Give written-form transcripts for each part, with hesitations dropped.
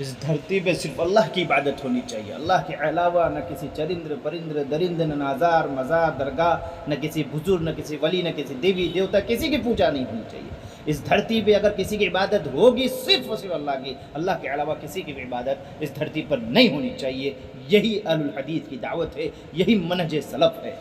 اس دھرتی پہ صرف اللہ کی عبادت ہونی چاہیے، اللہ کے علاوہ نہ کسی چرندر پرندر درند نہ نازار مزار درگاہ، نہ کسی بزرگ، نہ کسی ولی، نہ کسی دیوی دیوتا، کسی کی پوجا نہیں ہونی چاہیے۔ اس دھرتی پہ اگر کسی کی عبادت ہوگی صرف اور صرف اللہ کی، اللہ کے علاوہ کسی کی بھی عبادت اس دھرتی پر نہیں ہونی چاہیے۔ یہی اہل الحدیث کی دعوت ہے، یہی منہج سلف ہے۔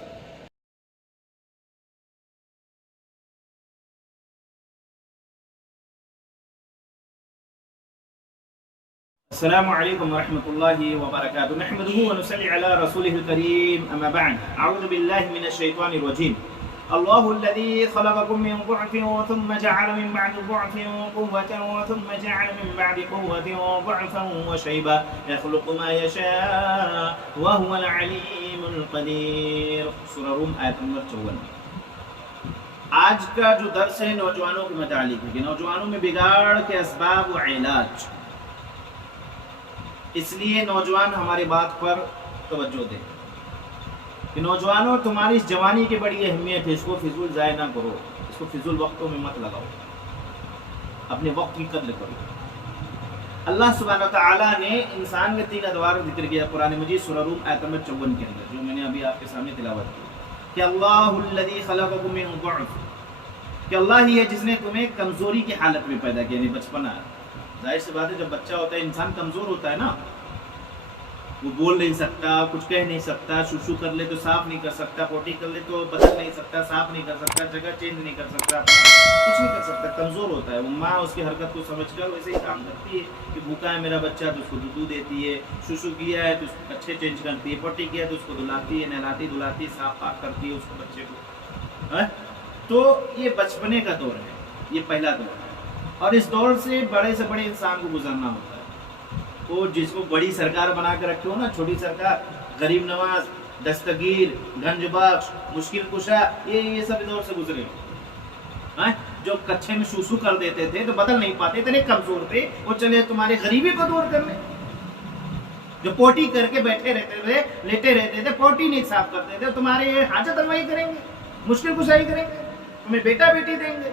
السلام علیکم ورحمۃ اللہ وبرکاتہ، نحمده ونصلی علی رسوله الکریم، اما بعد، اعوذ باللہ من الشیطان الرجیم۔ اللہ الذی خلقکم من ضعف ثم جعل من بعد ضعف قوة ثم جعل من بعد قوة ضعفا وشیبا یخلق ما یشاء وهو العلیم القدیر۔ سورہ روم آیت نمبر 54۔ آج کا جو درس ہے نوجوانوں کے متعلق ہے کہ نوجوانوں میں بگاڑ کے اسباب و علاج، اس لیے نوجوان ہماری بات پر توجہ دیں کہ نوجوانوں تمہاری اس جوانی کی بڑی اہمیت ہے، اس کو فضول ضائع نہ کرو، اس کو فضول وقتوں میں مت لگاؤ، اپنے وقت کی قدر کرو۔ اللہ سبحانہ وتعالیٰ نے انسان کے 3 ادوار ذکر کیا قرآن مجید سورہ روم آیت نمبر 54 کے اندر، جو میں نے ابھی آپ کے سامنے تلاوت کی کہ اللہ الذی خلقکم من ضعف، کہ اللہ ہی ہے جس نے تمہیں کمزوری کی حالت میں پیدا کیا، یعنی بچپنا۔ ظاہر سی بات ہے جب بچہ ہوتا ہے انسان کمزور ہوتا ہے نا، وہ بول نہیں سکتا، کچھ کہہ نہیں سکتا، شوشو کر لے تو صاف نہیں کر سکتا، پوٹی کر لے تو بدل نہیں سکتا، صاف نہیں کر سکتا، جگہ چینج نہیں کر سکتا، کچھ نہیں کر سکتا، کمزور ہوتا ہے۔ وہ ماں اس کی حرکت کو سمجھ کر ویسے ہی کام کرتی ہے کہ بھوکا ہے میرا بچہ تو اس کو دودھ دیتی ہے، شوشو کیا ہے تو اس کو اچھے چینج کرتی ہے، پوٹی کیا ہے تو اس کو دھلاتی ہے، نہلاتی دھلاتی، صاف پاک کرتی ہے اس کو بچے کو۔ تو یہ بچپنے کا دور ہے، یہ پہلا دور ہے، اور اس دور سے بڑے انسان کو گزرنا ہوتا ہے۔ وہ جس کو بڑی سرکار بنا کے رکھے ہو نا، چھوٹی سرکار، غریب نواز، دستگیر، گنج بخش، مشکل کشا، یہ سب دور سے گزرے ہو۔ جو کچھے میں شوشو کر دیتے تھے تو بدل نہیں پاتے، اتنے کمزور تھے، وہ چلے تمہاری غریبی کو دور کرنے۔ جو پوٹی کر کے بیٹھے رہتے تھے، لیٹے رہتے تھے، پوٹی نہیں صاف کرتے تھے، تمہارے حاجت روائی کریں گے، مشکل کشائی کریں گے، تمہیں بیٹا بیٹی دیں گے،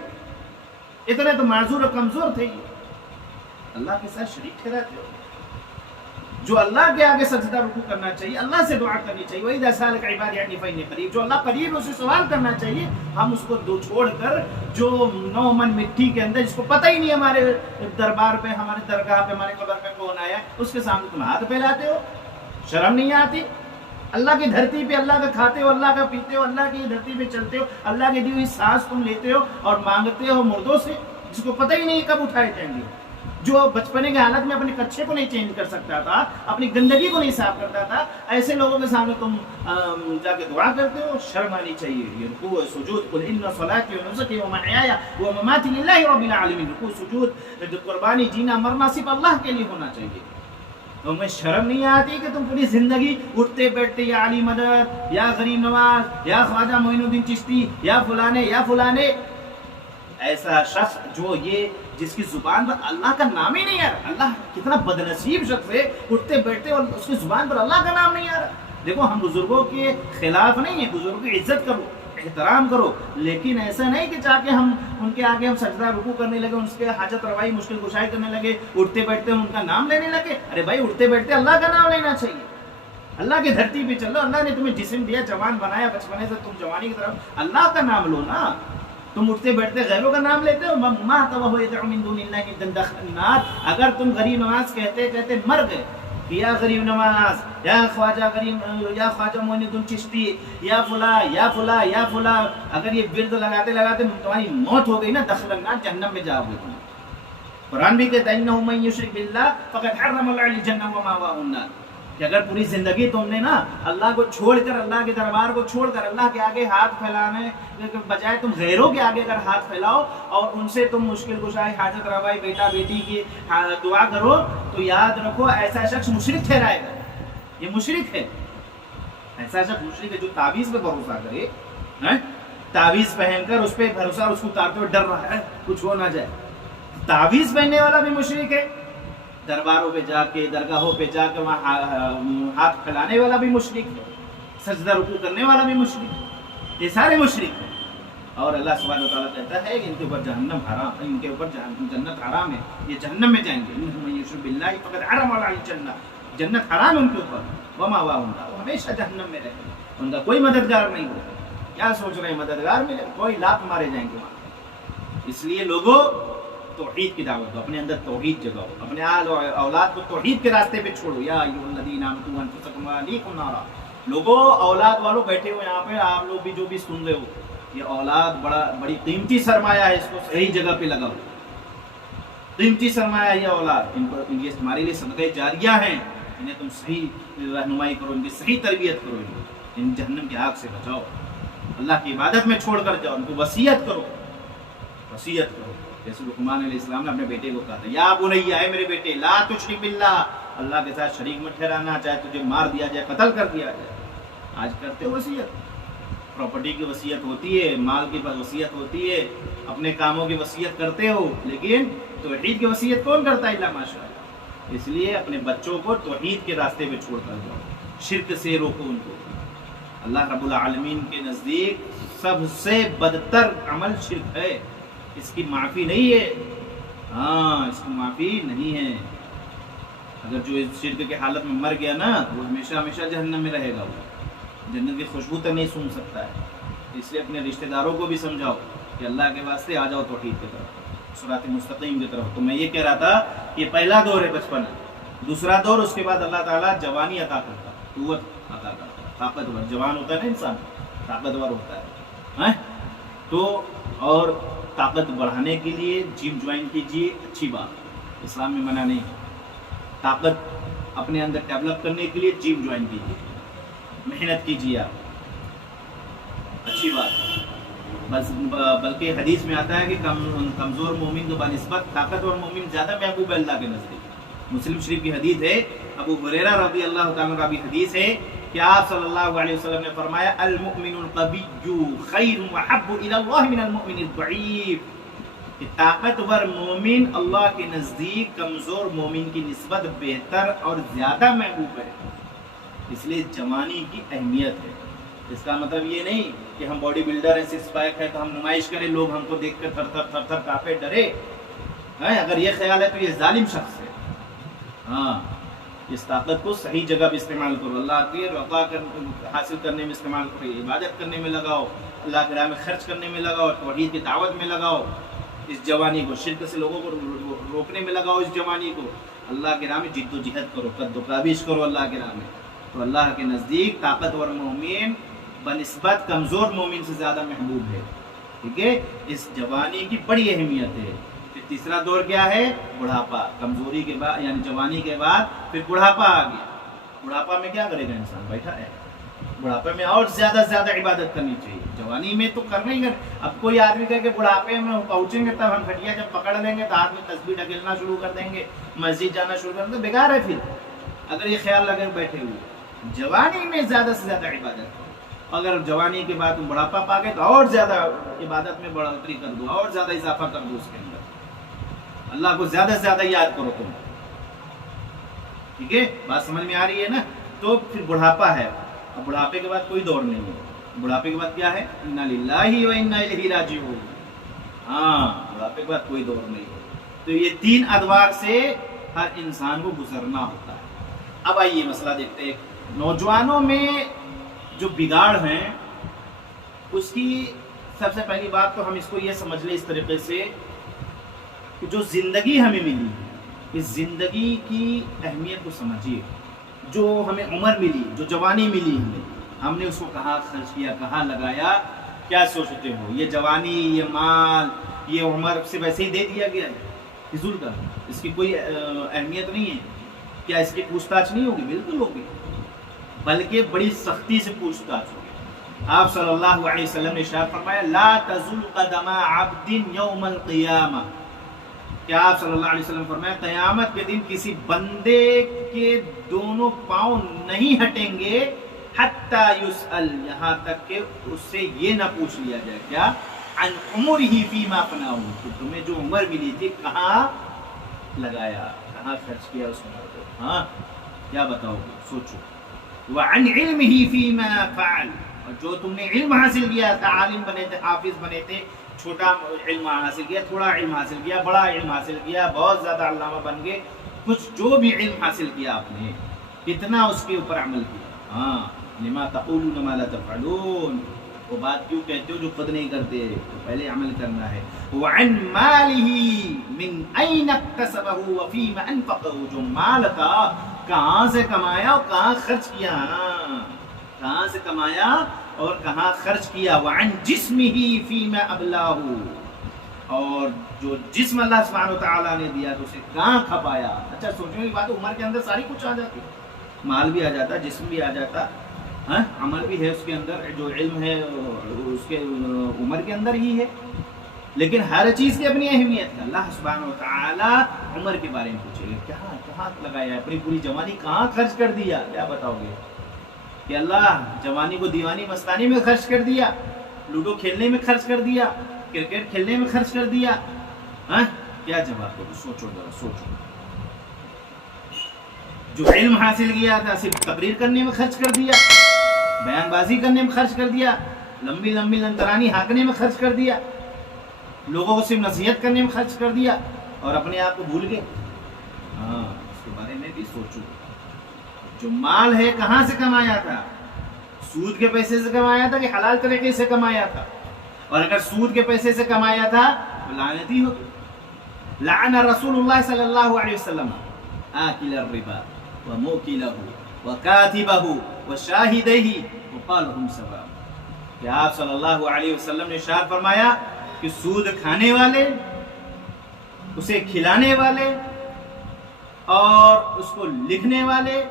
اتنے تو معذور اور کمزور تھے۔ اللہ کے ساتھ شریک ٹھہراتے ہو۔ جو اللہ کے آگے سجدہ رکوع کرنا چاہیے، اللہ سے دعا کرنی چاہیے، وَإِذَا سَأَلَكَ عِبَادِي عَنِّي فَإِنِّي قَرِيبٌ، جو اللہ قریب اس سے سوال کرنا چاہیے، ہم اس کو دو چھوڑ کر جو 9 من مٹی کے اندر جس کو پتہ ہی نہیں ہمارے دربار پہ، ہمارے درگاہ پہ، ہمارے قبر پہ کون آیا، اس کے سامنے تم ہاتھ پھیلاتے ہو، شرم نہیں آتی؟ اللہ کی دھرتی پہ اللہ کا کھاتے ہو، اللہ کا پیتے ہو، اللہ کی دھرتی پہ چلتے ہو، اللہ کی دی ہوئی سانس تم لیتے ہو اور مانگتے ہو مردوں سے، جس کو پتہ ہی نہیں کب اٹھائے جائیں گے، جو بچپنے کے حالت میں اپنے کچھے کو نہیں چینج کر سکتا تھا، اپنی گندگی کو نہیں صاف کرتا تھا، ایسے لوگوں کے سامنے تم جا کے دعا کرتے ہو، شرم آنی چاہیے۔ یہ رکوع سجود، قل ان صلاتي ونسكي ومحياي ومماتي لله رب العالمین، رکوع سجود، قربانی، جینا مرنا صرف اللہ کے لیے ہونا چاہیے۔ تمہیں شرم نہیں آتی کہ تم پوری زندگی اٹھتے بیٹھتے یا علی مدد، یا غریب نواز، یا خواجہ معین الدین چشتی، یا فلانے، ایسا شخص جو یہ جس کی زبان پر اللہ کا نام ہی نہیں آ رہا۔ اللہ کتنا بدنصیب شخص ہے، اٹھتے بیٹھتے اور اس کی زبان پر اللہ کا نام نہیں آ رہا۔ دیکھو ہم بزرگوں کے خلاف نہیں ہیں، بزرگوں کی عزت کرو، احترام کرو، لیکن ایسا نہیں کہ جا کے ہم ان کے آگے ہم سجدہ رکوع کرنے لگے، ان کے حاجت روائی مشکل کشائی کرنے لگے، اٹھتے بیٹھتے ان کا نام لینے لگے۔ ارے بھائی اٹھتے بیٹھتے اللہ کا نام لینا چاہیے، اللہ کی دھرتی پہ چلو، اللہ نے تمہیں جسم دیا، جوان بنایا، بچپنے سے تم جوانی کی طرف اللہ کا نام لو نا۔ تم اٹھتے بیٹھتے غیروں کا نام لیتے ہو، ما تَوَهُ يَدْعُ مِن دُونِ اللَّهِ نِدًّا دَخَلَ النَّارَ۔ اگر تم غریب نواز کہتے مر گئے، یا غریب نواز، یا خواجہ معین الدین چشتی، یا فلاں، اگر یہ ورد لگاتے تمہاری موت ہو گئی نا، دخل النار، جہنم میں جاؤ گے تم۔ قرآن بھی کہتا ہے انه من یشرک باللہ فقد حرم اللہ علیہ الجنہ ومأواہ النار، کہ اگر پوری زندگی تم نے نا اللہ کو چھوڑ کر، اللہ کے دربار کو چھوڑ کر اللہ کے آگے ہاتھ پھیلانے کے بجائے تم غیروں کے آگے اگر ہاتھ پھیلاؤ اور ان سے تم مشکل کشائی، حاجت روائی، بیٹا بیٹی کی دعا کرو، تو یاد رکھو ایسا شخص مشرک ٹھہرائے گا۔ یہ مشرک ہے، ایسا شخص مشرک ہے جو تعویذ پہ بھروسہ کرے، تعویذ پہن کر اس پہ بھروسہ، اس کو اتارتے ہوئے ڈر رہا ہے کچھ ہو نہ جائے۔ تعویذ پہننے والا بھی مشرک ہے، درباروں پہ جا کے، درگاہوں پہ جا کے وہاں ہاتھ پھیلانے والا بھی مشرک ہے، سجدہ رکوع کرنے والا بھی مشرک ہے، یہ سارے مشرک ہیں۔ اور اللہ سبحانہ وتعالیٰ کہتا ہے کہ ان کے اوپر جہنم حرام، ان کے اوپر جنت حرام ہے، یہ جہنم میں جائیں گے، انہم من یشرک باللہ فقد حرم علیہ الجنہ، جنت حرام ہے ان کے اوپر، ومأواہ النار، وہ ہمیشہ جہنم میں رہیں گے، ان کا کوئی مددگار نہیں ہوگا۔ کیا سوچ رہے ہیں مددگار ملے؟ کوئی لاکھ مارے جائیں گے وہاں۔ اس لیے لوگوں توحید کی دعوت دو، اپنے اندر توحید جگاؤ، اپنے آل و اولاد کو توحید کے راستے پہ چھوڑو۔ یا ایھا الذین آمنوا انفسکم واہلیکم نارا، لوگوں اولاد والوں بیٹھے ہوئے یہاں پہ، آپ لوگ بھی جو بھی سن رہے ہو، یہ اولاد بڑی قیمتی سرمایہ ہے، اس کو صحیح جگہ پہ لگاؤ، قیمتی سرمایہ ہے یہ اولاد، یہ تمہارے لیے صدقہ جاریہ ہیں، انہیں تم صحیح رہنمائی کرو، ان کی صحیح تربیت کرو، ان جہنم کی آگ سے بچاؤ، اللہ کی عبادت میں چھوڑ کر جاؤ، ان کو وصیت کرو، وصیت کرو، جیسے لقمان علیہ السلام نے اپنے بیٹے کو کہا تھا، یا بنی، اے میرے بیٹے، لا تشرک باللہ، اللہ کے ساتھ شریک مت ٹھہرانا، چاہے تجھے مار دیا جائے، قتل کر دیا جائے۔ آج کرتے ہو وصیت، پراپرٹی کی وصیت ہوتی ہے، مال کی وصیت ہوتی ہے، اپنے کاموں کی وصیت کرتے ہو، لیکن توحید کی وصیت کون کرتا ہے؟ الا ماشاء اللہ۔ اس لیے اپنے بچوں کو توحید کے راستے پہ چھوڑ کر جاؤ، شرک سے روکو ان کو۔ اللہ رب العالمین کے نزدیک سب سے بدتر عمل شرک ہے، اس کی معافی نہیں ہے، ہاں اس کی معافی نہیں ہے۔ اگر جو اس شرک کے حالت میں مر گیا نا، وہ ہمیشہ ہمیشہ جہنم میں رہے گا، وہ جنت کی خوشبو تک نہیں سن سکتا ہے۔ اس لیے اپنے رشتہ داروں کو بھی سمجھاؤ کہ اللہ کے واسطے آ جاؤ توحید کی طرف، صراط مستقیم کی طرف۔ تو میں یہ کہہ رہا تھا کہ پہلا دور ہے بچپن، دوسرا دور اس کے بعد اللہ تعالیٰ جوانی عطا کرتا، قوت عطا کرتا، طاقتور، جوان ہوتا ہے نا انسان، طاقتور ہوتا ہے، تو اور طاقت بڑھانے کے لیے جم جوائن کیجیے، اچھی بات، اسلام میں منع نہیں۔ طاقت اپنے اندر ڈیولپ کرنے کے لیے جم جوائن کیجیے، محنت کیجیے آپ، اچھی بات۔ بلکہ حدیث میں آتا ہے کہ کمزور مومن کے بنسبت طاقتور مومن زیادہ محبوب ہے اللہ کے نزدیک۔ مسلم شریف کی حدیث ہے، ابو ہریرہ رضی اللہ تعالیٰ عنہ کی حدیث ہے کہ آپ صلی اللہ علیہ وسلم نے فرمایا، المؤمن القوی خیر واحب الی اللہ من المؤمن الضعیف، کہ طاقتور مومن اللہ کے نزدیک کمزور مومن کی نسبت بہتر اور زیادہ محبوب ہے۔ اس لیے جوانی کی اہمیت ہے۔ اس کا مطلب یہ نہیں کہ ہم باڈی بلڈر ہیں، سکس پیک ہے تو ہم نمائش کریں، لوگ ہم کو دیکھ کر تھر تھر کانپے ڈرے، اگر یہ خیال ہے تو یہ ظالم شخص ہے۔ ہاں، اس طاقت کو صحیح جگہ پہ استعمال کرو، اللہ کی رضا حاصل کرنے میں استعمال کرو، عبادت کرنے میں لگاؤ، اللہ کی راہ میں خرچ کرنے میں لگاؤ، توحید کی دعوت میں لگاؤ، اس جوانی کو شرک سے لوگوں کو روکنے میں لگاؤ، اس جوانی کو اللہ کی راہ میں جد و جہد کرو، قد و کاوش کرو اللہ کی راہ میں۔ تو اللہ کے نزدیک طاقتور مومن بنسبت کمزور مومن سے زیادہ محبوب ہے، ٹھیک ہے؟ اس جوانی کی بڑی اہمیت ہے۔ پھر تیسرا دور کیا ہے؟ بڑھاپا، کمزوری کے بعد یعنی جوانی کے بعد پھر بڑھاپا آ گیا۔ بڑھاپا میں کیا کرے گا انسان؟ بیٹھا ہے، بڑھاپے میں اور زیادہ سے زیادہ عبادت کرنی چاہیے۔ جوانی میں تو کرنا ہی اب کوئی آدمی کہے کہ بڑھاپے میں پہنچیں گے تب ہم کھٹیا جب پکڑ لیں گے تو ہاتھ میں تسبیح ڈھکیلنا شروع کر دیں گے، مسجد جانا شروع کر دیں گے، بیکار ہے پھر اگر یہ خیال لگے بیٹھے ہوئے۔ جوانی میں زیادہ سے زیادہ عبادت کرو، اگر جوانی کے بعد تم بڑھاپا پا گئے تو اور زیادہ عبادت میں بڑھوتری کر دو، اور زیادہ اضافہ کر دو اس کے اندر، اللہ کو زیادہ سے زیادہ یاد کرو تم، ٹھیک ہے؟ بات سمجھ میں آ رہی ہے نا؟ تو پھر بڑھاپا ہے، اب بڑھاپے کے بعد کوئی دور نہیں ہے۔ بڑھاپے کے بعد کیا ہے؟ انا للہ و انا الیہ راجعون، ہاں بڑھاپے کے بعد کوئی دور نہیں ہے۔ تو یہ تین ادوار سے ہر انسان کو گزرنا ہوتا ہے۔ اب آئیے مسئلہ دیکھتے ہیں، نوجوانوں میں جو بگاڑ ہیں اس کی سب سے پہلی بات تو ہم اس کو یہ سمجھ لیں اس طریقے سے کہ جو زندگی ہمیں ملی، اس زندگی کی اہمیت کو سمجھیے۔ جو ہمیں عمر ملی، جو جوانی ملی ہم نے اس کو کہاں خرچ کیا، کہاں لگایا؟ کیا سوچتے ہو یہ جوانی، یہ مال، یہ عمر سے ویسے ہی دے دیا گیا ہے فضول کا؟ اس کی کوئی اہمیت نہیں ہے؟ کیا اس کی پوچھ تاچھ نہیں ہوگی؟ بالکل ہوگی، بلکہ بڑی سختی سے پوچھ تاچھ ہوگی۔ آپ صلی اللہ علیہ وسلم نے ارشاد فرمایا، لا تزول قدم عبد یوم القیامہ، کہ آپ صلی اللہ علیہ وسلم فرمایا قیامت کے دن کسی بندے کے دونوں پاؤں نہیں ہٹیں گے حتی یسأل، یہاں تک کہ اس سے یہ نہ پوچھ لیا جائے، کیا؟ عن عمرہ فیما افناہ، کہ تمہیں جو عمر ملی تھی کہاں لگایا، کہاں خرچ کیا اس عمر کو؟ ہاں کیا بتاؤ گے؟ سوچو۔ وعن علمہ فیما فعل، اور جو تم نے علم حاصل کیا تھا، عالم بنے تھے، حافظ بنے تھے، چھوٹا علم حاصل کیا، تھوڑا علم حاصل کیا، بڑا علم حاصل کیا، بہت زیادہ علامہ بن گئے، کچھ جو بھی علم حاصل کیا آپ نے کتنا اس کے اوپر عمل کیا. ہاں لما تقولون ما لا تفعلون، وہ بات کیوں کہتے ہو جو خود نہیں کرتے، تو پہلے عمل کرنا ہے. وعن ماله من اين اكتسبه وفيما انفقه، جو مال تھا کہاں سے کمایا اور کہاں خرچ کیا، کہاں سے کمایا اور کہاں خرچ کیا. وعن جسمه فيما ابلاه، اور جو جسم اللہ سبحانہ وتعالیٰ نے دیا تو اسے کہاں کھپایا. اچھا سوچنے کی بات ہے، عمر کے اندر ساری کچھ آ جاتی، مال بھی آ جاتا، جسم بھی آ جاتا، عمل بھی ہے اس کے اندر، جو علم ہے اس کے عمر کے اندر ہی ہے، لیکن ہر چیز کی اپنی اہمیت ہے. اللہ سبحانہ وتعالیٰ عمر کے بارے میں پوچھے گا، کہاں لگایا، اپنی پوری جوانی کہاں خرچ کر دیا، کیا بتاؤ گے کہ اللہ جوانی کو دیوانی مستانی میں خرچ کر دیا، لوڈو کھیلنے میں خرچ کر دیا، کرکٹ کھیلنے میں خرچ کر دیا. کیا جواب دو؟ سوچو ذرا، سوچو. جو علم حاصل کیا تھا صرف تقریر کرنے میں خرچ کر دیا، بیان بازی کرنے میں خرچ کر دیا، لمبی لمبی لنترانی ہانکنے میں خرچ کر دیا، لوگوں کو صرف نصیحت کرنے میں خرچ کر دیا اور اپنے آپ کو بھول گئے. اس کے بارے میں بھی سوچو. جو مال ہے کہاں سے کمایا تھا، سود کے پیسے سے کمایا تھا کہ حلال طریقے سے کمایا تھا؟ اور اگر سود کے پیسے سے کمایا تھا تو لعنتی ہو. لعن رسول اللہ صلی اللہ علیہ وسلم آکل الربا وموکلہ وکاتبہ وشاہدہ وقال ہم سواء، کہ آپ صلی اللہ علیہ وسلم نے ارشاد فرمایا کہ سود کھانے والے، اسے کھلانے والے اور اس کو لکھنے والے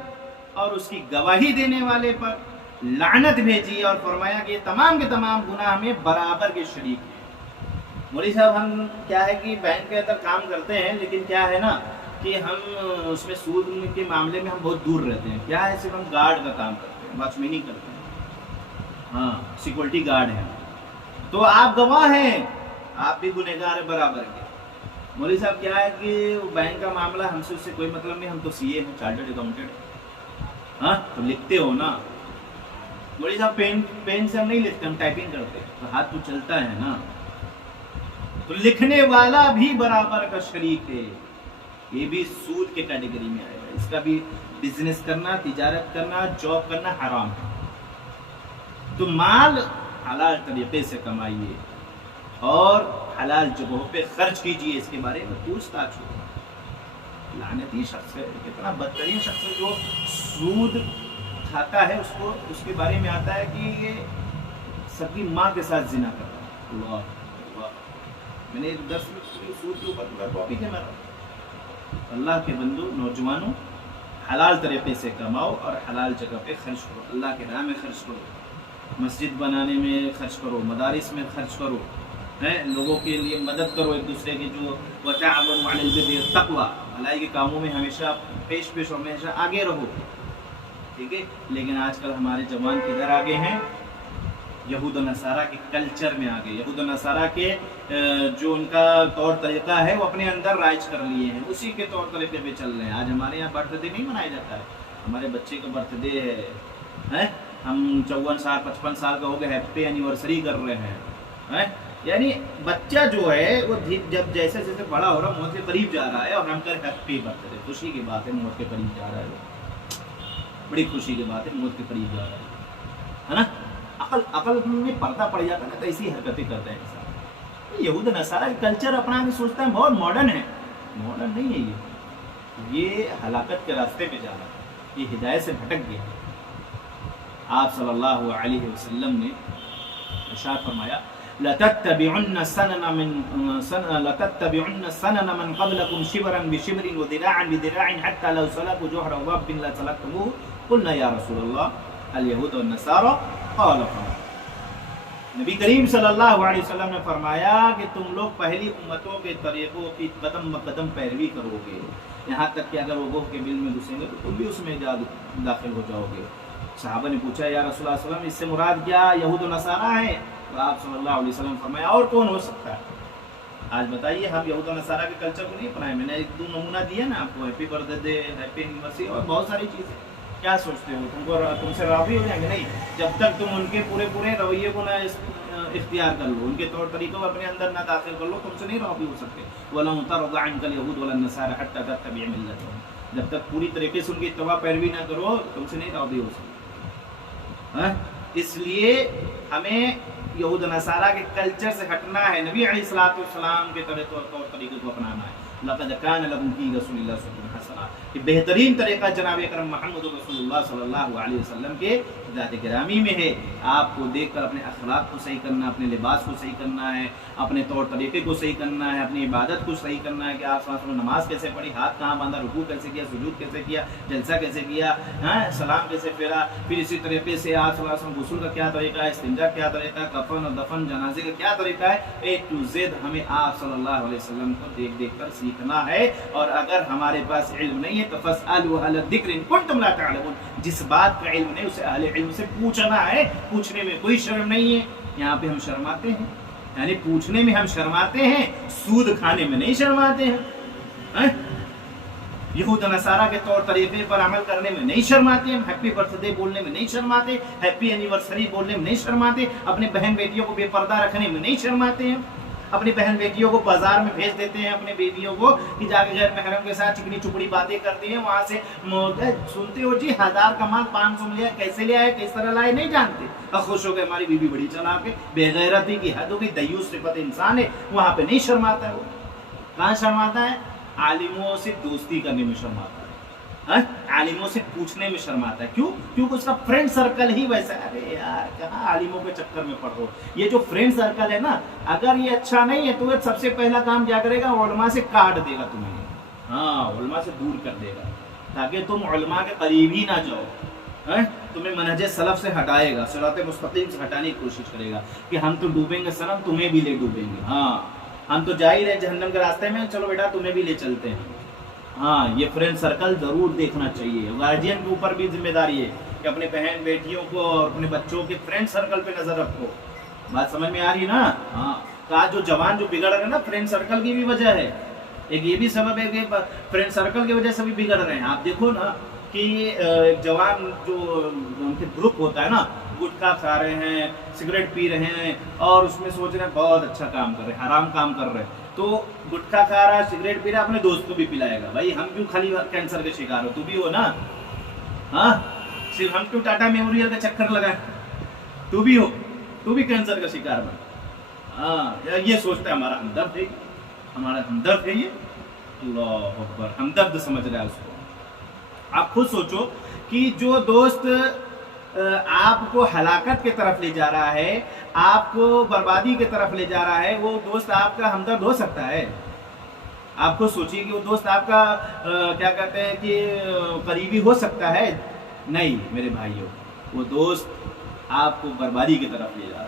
اور اس کی گواہی دینے والے پر لعنت بھیجی، اور فرمایا کہ یہ تمام کے تمام گناہ میں برابر کے شریک ہیں. مولوی صاحب ہم کیا ہے کہ بینک کے اندر کام کرتے ہیں، لیکن کیا ہے نا کہ ہم اس میں سود کے معاملے میں ہم بہت دور رہتے ہیں. کیا ہے، صرف ہم گارڈ کا کام کرتے ہیں، واچمینی کرتے ہیں، سیکورٹی گارڈ ہیں. تو آپ گواہ ہیں، آپ بھی گنہگار ہیں برابر کے. مولوی صاحب کیا ہے کہ بینک کا معاملہ ہم سے اس سے کوئی مطلب نہیں، ہم تو سی اے ہیں، چارٹرڈ اکاؤنٹنٹ. تو لکھتے ہو نا. مولوی صاحب پین سے ہم نہیں لکھتے، ہم ٹائپنگ کرتے ہیں، تو ہاتھ تو چلتا ہے نا. تو لکھنے والا بھی برابر کا شریک ہے، یہ بھی سود کے کیٹیگری میں آئے گا. اس کا بھی بزنس کرنا، تجارت کرنا، جاب کرنا حرام ہے. تو مال حلال طریقے سے کمائیے اور حلال جگہوں پہ خرچ کیجیے، اس کے بارے میں پوچھ تاچھ ہو. لعنتی شخص ہے، کتنا بدترین شخص ہے جو سود کھاتا ہے، اس کے بارے میں آتا ہے کہ یہ سب کی ماں کے ساتھ زنا کر رہا ہے. اللہ میں نے ایک درس میں سود کے اوپر پورا ٹاپک ہے میرا. اللہ کے بندو، نوجوانوں، حلال طریقے سے کماؤ اور حلال جگہ پہ خرچ کرو، اللہ کے راہ میں خرچ کرو، مسجد بنانے میں خرچ کرو، مدارس میں خرچ کرو، لوگوں کے لیے مدد کرو، ایک دوسرے کی جو وتعاونوا علی البر والتقوی، بھلائی کے کاموں میں ہمیشہ پیش اور ہمیشہ آگے رہو. ٹھیک ہے. لیکن آج کل ہمارے جوان کدھر آگے ہیں؟ یہود و نصارہ کے کلچر میں آگے، یہود و نصارہ کے جو ان کا طور طریقہ ہے وہ اپنے اندر رائج کر لیے ہیں، اسی کے طور طریقے پہ چل رہے ہیں. آج ہمارے یہاں برتھ ڈے نہیں منایا جاتا ہے، ہمارے بچے کا برتھ ڈے ہے، ہم 54 سال 55 سال کا ہو گئے، ہیپی اینیورسری کر رہے ہیں. یعنی بچہ جو ہے وہ جب جیسے جیسے بڑا ہو رہا، موت کے قریب جا رہا ہے، اور ہم کر ہیپی برتھ ڈے. خوشی کی بات ہے، موت کے قریب جا رہا ہے، بڑی خوشی کی بات ہے، موت کے قریب جا رہا ہے نا. عقل میں پردہ پڑ جاتا ہے نا، تو ایسی حرکتیں کرتا ہے انسان. یہود نصارہ کا کلچر اپنا کے سوچتا ہے بہت ماڈرن ہے. ماڈرن نہیں ہے، یہ ہلاکت کے راستے پہ جا رہا ہے، یہ ہدایت سے بھٹک گیا. آپ صلی اللہ علیہ وسلم نے ارشاد فرمایا لَتَتَّبِعُنَّ سَنَنَ مَنْ قَبْلَكُمْ شِبْرًا بِشِبْرٍ وَذِرَاعًا بِذِرَاعٍ حَتَّى لَوْ سَلَكُوا جُحْرَ ضَبٍّ لَسَلَكْتُمُوهُ قُلْنَا يَا رَسُولَ اللَّهِ الْيَهُودُ وَالنَّصَارَىٰ قَالَ نبی کریم صلی اللہ علیہ وسلم نے فرمایا کہ تم لوگ پہلی امتوں کے طریقوں کی قدم بقدم پیروی کرو گے، یہاں تک کہ اگر وہ گوہ کے بل میں گھسیں گے تو تم بھی اس میں داخل ہو جاؤ گے. صحابہ نے پوچھا یا رسول اللہ صلی اللہ علیہ وسلم اس سے مراد کیا یہود و نصارہ ہیں؟ تو آپ صلی اللہ علیہ وسلم فرمایا اور کون ہو سکتا ہے؟ آج بتائیے، ہم یہود و نصارہ کے کلچر کو نہیں اپنائے. میں نے ایک دو نمونہ دیا نا آپ کو، happy birth day, happy anniversary اور بہت ساری چیزیں. क्या सोचते हो तुमसे राज़ी हो जाएंगे? नहीं, जब तक तुम उनके पूरे पूरे रवैये को ना इख्तियार कर लो, उनके तौर तरीक़ों को अपने अंदर ना दाखिल कर लो, तुमसे नहीं राज़ी हो सकते। वलन तरदा अन्कल यहूद वलन नसारा हत्ता तत्तबिअ मिल्लतहुम, जब तक पूरी तरीके से उनकी इत्तिबा पैरवी ना करो तुमसे नहीं राज़ी हो सकते। इसलिए हमें यहूद नसारा के कल्चर से हटना है, नबी अलैहिस्सलातु वस्सलाम के तौर तरीक़े को अपनाना है। लक़द कान लकुम फ़ी रसूलिल्लाह उस्वतुन हसना, कि बेहतरीन तरीक़ा जनाब अकरम मोहम्मद रसूलुल्लाह सल्लल्लाहु अलैहि वसल्लम के ज़ात गिरामी में है। आपको देखकर अपने अखलाक को सही करना, अपने लिबास को सही करना है, अपने तौर तरीक़े को सही करना है, अपनी इबादत को सही करना है कि आप नमाज कैसे पढ़ी, हाथ कहाँ बांधा, रुकू कैसे किया, सुजूद कैसे किया, जलसा कैसे किया, सलाम कैसे फेरा। फिर इसी तरीके से आप गुस्ल का क्या तरीका है, इस्तिंजा क्या तरीका है, कफन और दफन जनाजे का क्या तरीका है, ए टू जेड हमें आप सल्लल्लाहु अलैहि वसल्लम को देख देख कर सीखना है। और अगर हमारे पास इल्म नहीं है तो फस्अलू अहल ज़िक्र इन कुंतुम ला तअलमून, जिस बात का इल्म नहीं उसे अहले इल्म से पूछना है, पूछने में कोई शर्म नहीं है। यहाँ पे हम शर्माते हैं, यानी पूछने में हम शर्माते हैं, सूद खाने में नहीं शर्माते हैं, यहूद नसारा के तौर तरीके पर अमल करने में नहीं शर्माते, हम हैप्पी बर्थडे बोलने में नहीं शर्माते, हैप्पी एनिवर्सरी बोलने में नहीं शर्माते, अपने बहन बेटियों को बेपर्दा रखने में नहीं शर्माते हैं, अपनी बहन बेटियों को बाजार में भेज देते हैं, अपने बेटियों को कि जाके गैर महरम के साथ चिकनी चुपड़ी बातें करती हैं, वहाँ से सुनते हो जी 1000 का माल 500 में लिया, कैसे लिया है, किस तरह लाए, नहीं जानते, और खुश हो गए हमारी बीवी बड़ी चालाक है, बेगैरती की हद होगी, दयूस सिफत इंसान है, वहाँ पे नहीं शर्माता है। वो कहाँ शर्माता है? आलिमों से दोस्ती करने में शर्माता है, आलिमों से पूछने में शर्माता है। क्यों? क्योंकि उसका फ्रेंड सर्कल ही वैसा है। अरे यार कहाँ आलिमों के चक्कर में पड़ रहे हो, ये जो फ्रेंड सर्कल है ना, अगर ये अच्छा नहीं है तो ये सबसे पहला काम क्या करेगा, उलमा से काट देगा तुम्हें, हाँ उलमा से दूर कर देगा, ताकि तुम उलमा के करीब ही ना जाओ, तुम्हें मनहज सलफ से हटाएगा, सिरात मुस्तकीम से हटाने की कोशिश करेगा कि हम तो डूबेंगे सनम, तुम्हें भी ले डूबेंगे, हाँ हम तो जा ही रहे जहन्नम के रास्ते में, चलो बेटा तुम्हें भी ले चलते हैं। हाँ ये फ्रेंड सर्कल जरूर देखना चाहिए। गार्जियन के ऊपर भी जिम्मेदारी है कि अपने बहन बेटियों को और अपने बच्चों के फ्रेंड सर्कल पे नजर रखो। बात समझ में आ रही है ना? हाँ, कहा जो जवान जो बिगड़ रहे हैं ना, फ्रेंड सर्कल की भी वजह है, एक ये भी सबब है कि फ्रेंड सर्कल की वजह से भी बिगड़ रहे हैं। आप देखो ना कि एक जवान जो उनके ग्रुप होता है ना, गुटखा खा रहे हैं, सिगरेट पी रहे हैं, और उसमें सोच रहे हैं बहुत अच्छा काम कर रहे हैं, हराम काम कर रहे हैं, तो गुटखा खा रहा है, सिगरेट पी रहा है, अपने दोस्त को भी पिलाएगा। भाई हम क्यों खाली कैंसर के शिकार हो, तू भी हो ना, हाँ सिर्फ हम क्यों टाटा मेमोरियल का चक्कर लगाए, तू भी हो, तू भी कैंसर का शिकार बन। हाँ ये सोचता है हमारा हमदर्द है, हमारा हमदर्द है ये, अल्लाह अकबर, हमदर्द समझ रहा है उसको। आप खुद सोचो कि जो दोस्त आपको हलाकत की तरफ ले जा रहा है, आपको बर्बादी की तरफ ले जा रहा है, वो दोस्त आपका हमदर्द हो सकता है? आप खुद सोचिए कि वो दोस्त आपका क्या कहते हैं कि करीबी हो सकता है? नहीं मेरे भाइयों, वो दोस्त आपको बर्बादी की तरफ ले जा रहा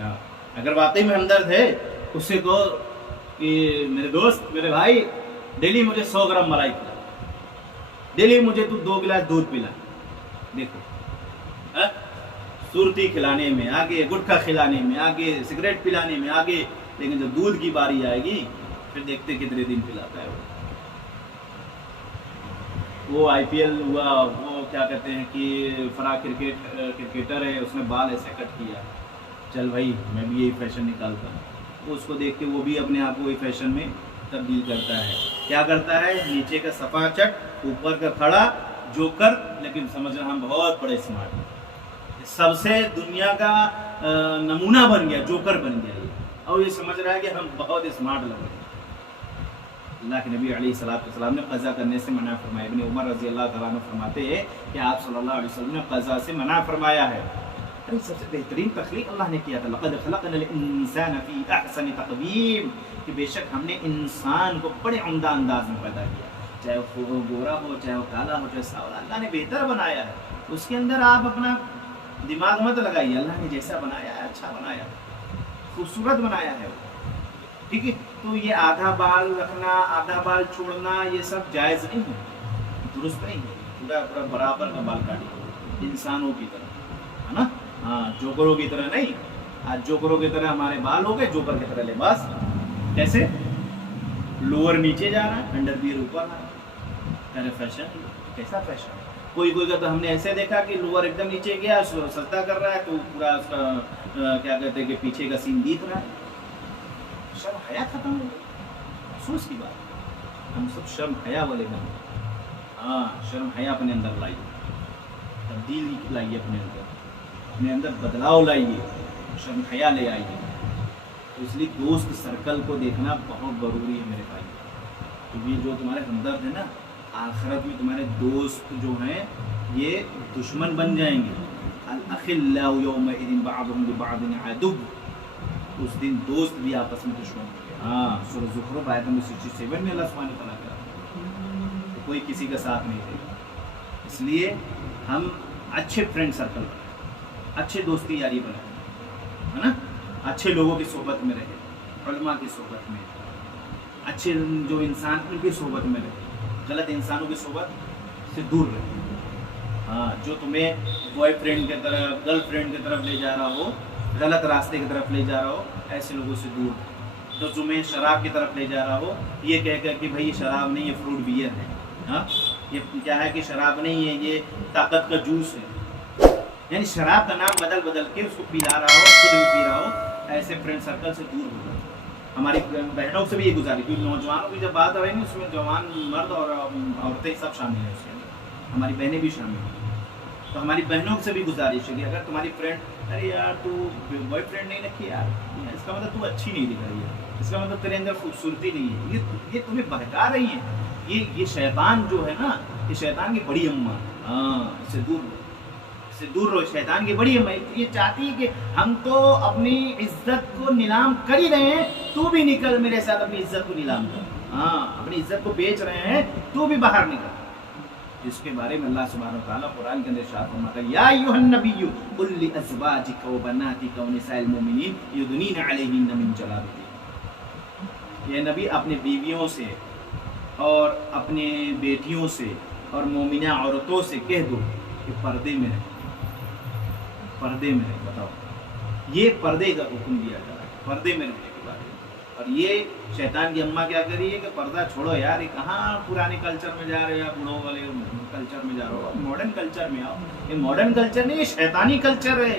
है। अगर वाकई में हमदर्द है, उससे कहो कि मेरे दोस्त, मेरे भाई, डेली मुझे 100 ग्राम मलाई पिला, डेली मुझे तू 2 गिलास दूध पिला। देखो सुरती खिलाने में आगे, गुटखा खिलाने में आगे, सिगरेट पिलाने में आगे, लेकिन जब दूध की बारी आएगी फिर देखते कितने दिन पिलाता है वो। IPL हुआ, वो क्या कहते हैं कि फरा क्रिकेटर है, उसने बाल ऐसे कट किया, चल भाई मैं भी यही फैशन निकालता हूँ, उसको देख के वो भी अपने आप को वही फैशन में तब्दील करता है। क्या करता है? नीचे का सफा चट, ऊपर का खड़ा जोकर, लेकिन समझ रहा हम बहुत बड़े स्मार्ट, सबसे दुनिया का नमूना बन गया, जोकर बन गया ये, और ये समझ रहा है कि हम बहुत स्मार्ट लग रहे हैं। अल्लाह के नबी अलैहिस्सलाम ने क़ज़ा करने से मना फरमाया। इब्न उमर रज़ी अल्लाह तआला अन्हु फरमाते हैं कि आप सल्लल्लाहु अलैहि वसल्लम ने क़ज़ा से मना फरमाया है। अरे सबसे बेहतरीन तख्लीक अल्लाह ने किया था, लक़द ख़लक़नल इंसान फ़ी अहसनि तक़वीम, कि बेशक हमने इंसान को बड़े उम्दा अंदाज में पैदा किया, चाहे वो गोरा हो, चाहे वो काला हो, चाहे सावला, अल्लाह ने बेहतर बनाया है। उसके अंदर आप अपना दिमाग मत लगाइए, अल्लाह ने जैसा बनाया है अच्छा बनाया, खूबसूरत बनाया है, ठीक है। तो ये आधा बाल रखना, आधा बाल छोड़ना, ये सब जायज़ नहीं है, दुरुस्त नहीं है। पूरा पूरा बराबर का बाल काटिए, इंसानों की तरह, है ना, हाँ जोकरों की तरह नहीं। आज जोकरों की तरह हमारे बाल हो गए, जोकर की तरह लिबास, कैसे लोअर नीचे जा रहा है, अंडरवियर ऊपर आ रहा है, फैशन कैसा फैशन? कोई कोई का तो हमने ऐसे देखा कि लोअर एकदम नीचे गया, सजदा कर रहा है तो पूरा उसका क्या कहते हैं कि पीछे का सीन दिख रहा है। शर्म हया खत्म हो गई, अफसोस की बात। हम सब शर्म हया वाले बने। हाँ, शर्म हया अपने अंदर लाइए, तब्दीली लाइए अपने अंदर बदलाव लाइए, शर्म हया ले आइए। तो इसलिए दोस्त सर्कल को देखना बहुत ज़रूरी है मेरे भाई, क्योंकि जो तुम्हारे हमदर्द है ना, आखिरत में तुम्हारे दोस्त जो हैं ये दुश्मन बन जाएंगे। अल-अखिल्लाउ यौमइज़िन बअदुहुम लिबअदिन अदुव्व, उस दिन दोस्त भी आपस में दुश्मन होंगे। हाँ, सूरह ज़ुखरुफ आयत नंबर 67 में अल्लाह सुब्हानहू व तआला कहा तो कोई किसी का साथ नहीं देगा। इसलिए हम अच्छे फ्रेंड सर्कल बनाएं, अच्छे दोस्ती यारी बनाएं, है ना, अच्छे लोगों की सोबत में रहे, उलमा की सोबत में, अच्छे जो इंसान उनकी सोबत में रहे, गलत इंसानों की सोबत से दूर रहे। हाँ, जो तुम्हें बॉयफ्रेंड की तरफ, गर्लफ्रेंड की तरफ ले जा रहा हो, गलत रास्ते की तरफ ले जा रहा हो, ऐसे लोगों से दूर रहे। जो तुम्हें शराब की तरफ ले जा रहा हो, ये कह कर कि भाई ये शराब नहीं, ये फ्रूट बियर है, हाँ, ये क्या है कि शराब नहीं है, ये ताकत का जूस है, यानी शराब का नाम बदल बदल के उसको पिला रहा हो, खुद भी पी रहा हो, ऐसे फ्रेंड सर्कल से दूर हो जाओ। हमारी बहनों से भी ये गुजारिश, क्योंकि नौजवानों की जब बात आ रही है उसमें जवान मर्द और औरतें सब शामिल हैं उसके अंदर, हमारी बहनें भी शामिल हैं। तो हमारी बहनों से भी गुजारिश है कि अगर तुम्हारी फ्रेंड, अरे यार तू बॉयफ्रेंड नहीं रखी यार, इसका मतलब तू अच्छी नहीं दिख रही है, इसका मतलब तेरे अंदर खूबसूरती नहीं है, ये तुम्हें बहका रही है, ये शैतान जो है ना, ये शैतान की बड़ी अम्मा है। हाँ, इससे दूर रहो, शैतान की बड़ी अम्मा ये चाहती है कि हम तो अपनी इज्जत को नीलाम कर ही रहे हैं, तू भी निकल मेरे साथ अपनी इज्जत को नीलाम कर। हाँ, अपनी इज्जत को बेच रहे हैं, तू भी बाहर निकल। जिसके बारे में अल्लाह सुब्हानहू व तआला कुरान के अंदर इरशाद फरमाता है, या अय्युहन नबिय्यु कुल लिअज़वाजिका व बनातिका व निसाइल मुमिनीन युदनीना अलैहिन्ना मिन जलाबिबिहिन। ये नबी अपने बीवियों से और अपने बेटियों से और मोमिना औरतों से कह दो कि पर्दे में रहे, पर्दे में रहे। बताओ, ये पर्दे का हुक्म दिया जा रहा है, पर्दे में रहने के बारे में। और ये शैतान की अम्मा क्या कर रही है कि पर्दा छोड़ो यार, ये कहाँ पुराने कल्चर में जा रहे हो, बूढ़ों वाले कल्चर में जा रहे हो, मॉडर्न कल्चर में आओ। ये मॉडर्न कल्चर नहीं, ये शैतानी कल्चर है।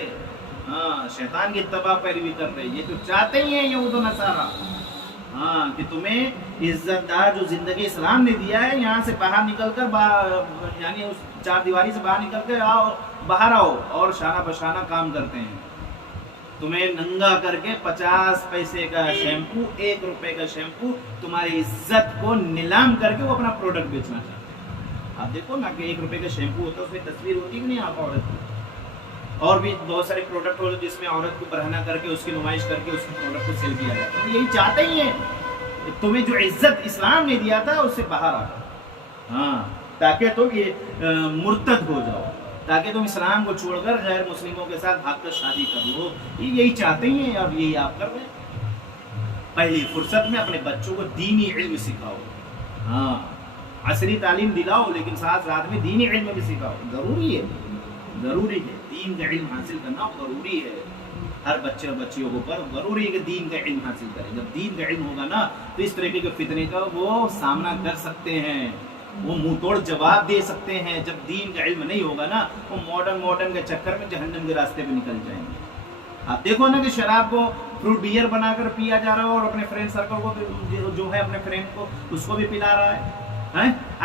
हाँ, शैतान की इत्तबा पैरवी कर रहे हैं, ये तो चाहते ही हैं यहूद व नसारा। हाँ, कि तुम्हें इज्जतदार जो जिंदगी इस्लाम ने दिया है, यहाँ से बाहर निकल कर यानी उस चार दीवारी से बाहर निकल कर आओ, बाहर आओ और शाना बशाना काम करते हैं। तुम्हें नंगा करके 50 पैसे का शैम्पू, 1 रुपए का शैम्पू, तुम्हारी इज्जत को नीलाम करके वो अपना प्रोडक्ट बेचना चाहते हैं। आप देखो ना कि 1 रुपए का शैम्पू होता है, उसमें तस्वीर होती कि नहीं आप औरत की, और भी बहुत सारे प्रोडक्ट होते हैं जिसमें औरत को बरहना करके उसकी नुमाइश करके उस प्रोडक्ट को सेल किया जाता है। तो यही चाहते ही हैं, तुम्हें जो इज्जत इस्लाम ने दिया था उससे बाहर आ जाओ। हाँ, ताकि तुम ये मुर्तद हो जाओ, ताकि तुम इस्लाम को छोड़कर गैर मुस्लिमों के साथ भागकर शादी कर लो। यही चाहते ही हैं और यही आप कर रहे हैं। पहली फुर्सत में अपने बच्चों को दीनी इल्म सिखाओ। हाँ, असरी तालीम दिलाओ, लेकिन साथ साथ में दीनी इल्म भी सिखाओ। ज़रूरी है, ज़रूरी है, दीन का इल्म हासिल करना ज़रूरी है। हर बच्चे और बच्चियों को पर ज़रूरी है कि दीन का इल्म हासिल करें। जब दीन का इल्म होगा ना, तो इस तरीके के फितने का वो सामना कर सकते हैं, वो मुंह तोड़ जवाब दे सकते हैं। जब दीन का इल्म नहीं होगा ना, वो मॉडर्न के चक्कर में जहन्नम के रास्ते पे निकल जाएंगे। आप देखो ना कि शराब को फ्रूट बियर बनाकर पिया जा रहा है और अपने फ्रेंड सर्कल को जो है अपने फ्रेंड को उसको भी पिला रहा है।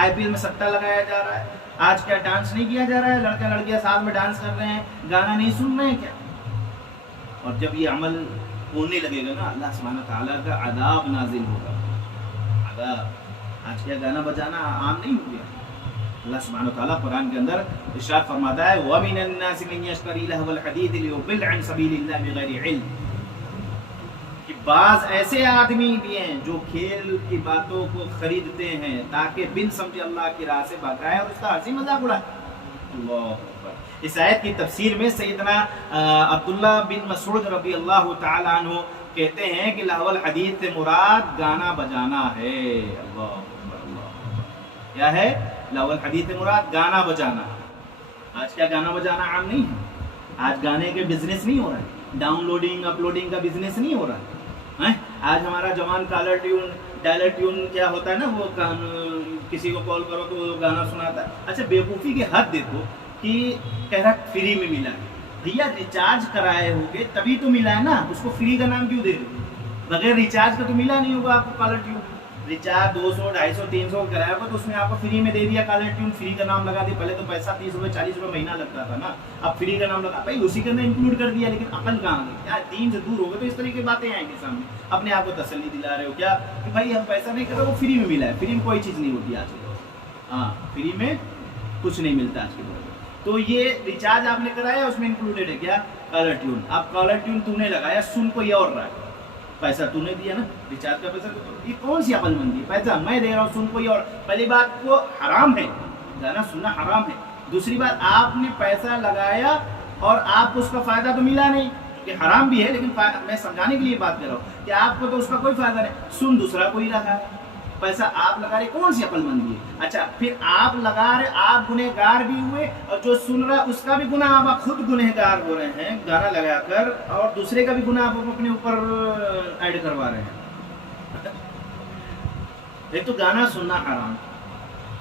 IPL में सट्टा लगाया जा रहा है। आज क्या डांस नहीं किया जा रहा है, लड़का लड़कियां साथ में डांस कर रहे हैं, गाना नहीं सुन रहे हैं क्या? और जब ये अमल होने लगेगा ना, अल्लाह सुब्हानहू व तआला का अदाब नाजिल होगा। अदाब, आज क्या गाना बजाना आम नहीं हो गया। अल्लाह सुब्हानहू व तआला कुरान के अंदर इरशाद फरमाता है, व मिनन नासि मन यश्तरी लहवल हदीथ लियुदिल अन सबीलिल्लाह बिगैरि इल्म, कि बाज ऐसे आदमी भी हैं जो खेल की बातों को खरीदते हैं ताकि बिन समझे अल्लाह की राह से भगाए और उसका हंसी मजाक उड़ाए। अल्लाह अकबर। इस आयत की तफसीर में सैयदना अब्दुल्ला बिन मसऊद रज़ी अल्लाह तआला अन्हु कहते हैं कि लहवल हदीथ से मुराद गाना बजाना है। अल्लाह अकबर, अल्लाह अकबर। क्या है? लहवल हदीथ से मुराद गाना बजाना। आज क्या गाना बजाना आम नहीं है। आज गाने के बिजनेस नहीं हो रहा है, डाउनलोडिंग अपलोडिंग का बिजनेस नहीं हो रहा है। आज हमारा जवान कॉलर ट्यून डायलर ट्यून क्या होता है ना, वो किसी को कॉल करो तो वो गाना सुनाता है। अच्छा बेवकूफ़ी की हद देखो कि कह रहा फ्री में मिला है। भैया रिचार्ज कराए होगे तभी तो मिला है ना, उसको फ्री का नाम क्यों दे रहे हो? बगैर रिचार्ज का तो मिला नहीं होगा आपको कॉलर ट्यून। रिचार्ज 200, 250, 300 कराया होगा तो उसमें आपको फ्री में दे दिया कॉलर ट्यून, फ्री का नाम लगा दिया। पहले तो पैसा 30 रुपये 40 रुपये महीना लगता था ना, अब फ्री का नाम लगा, भाई उसी के अंदर इंक्लूड कर दिया। लेकिन अकल कहाँ गई यार, दीन से दूर हो गए तो इस तरह की बातें आएंगी सामने। अपने आप को तसल्ली दिला रहे हो क्या कि भाई हम पैसा नहीं कर रहे, वो फ्री में मिला है। फ्री में कोई चीज़ नहीं होती आज के दौर में। हाँ, फ्री में कुछ नहीं मिलता आज के दौर में। तो ये रिचार्ज आपने कराया उसमें इंक्लूडेड है क्या? Caller tune. अब कॉलर ट्यून तूने लगाया, सुन कोई और रहा है, पैसा तूने दिया ना, रिचार्ज का पैसा। ये कौन सी अकलमंदी है? पैसा मैं दे रहा हूँ, सुन कोई और। पहली बात वो हराम है, गाना सुनना हराम है। दूसरी बात आपने पैसा लगाया और आपको उसका फ़ायदा तो मिला नहीं, कि हराम भी है लेकिन मैं समझाने के लिए बात कर रहा हूँ कि आपको तो उसका कोई फ़ायदा नहीं। सुन दूसरा कोई रहा है, पैसा आप लगा रहे, कौन सी अकलमंदी है? अच्छा फिर आप लगा रहे, आप गुनहगार भी हुए और जो सुन रहा उसका भी गुनाह, आप खुद गुनहगार हो रहे हैं गाना लगाकर, और दूसरे का भी गुनाह आप अपने ऊपर ऐड करवा रहे हैं। एक तो गाना सुनना हराम,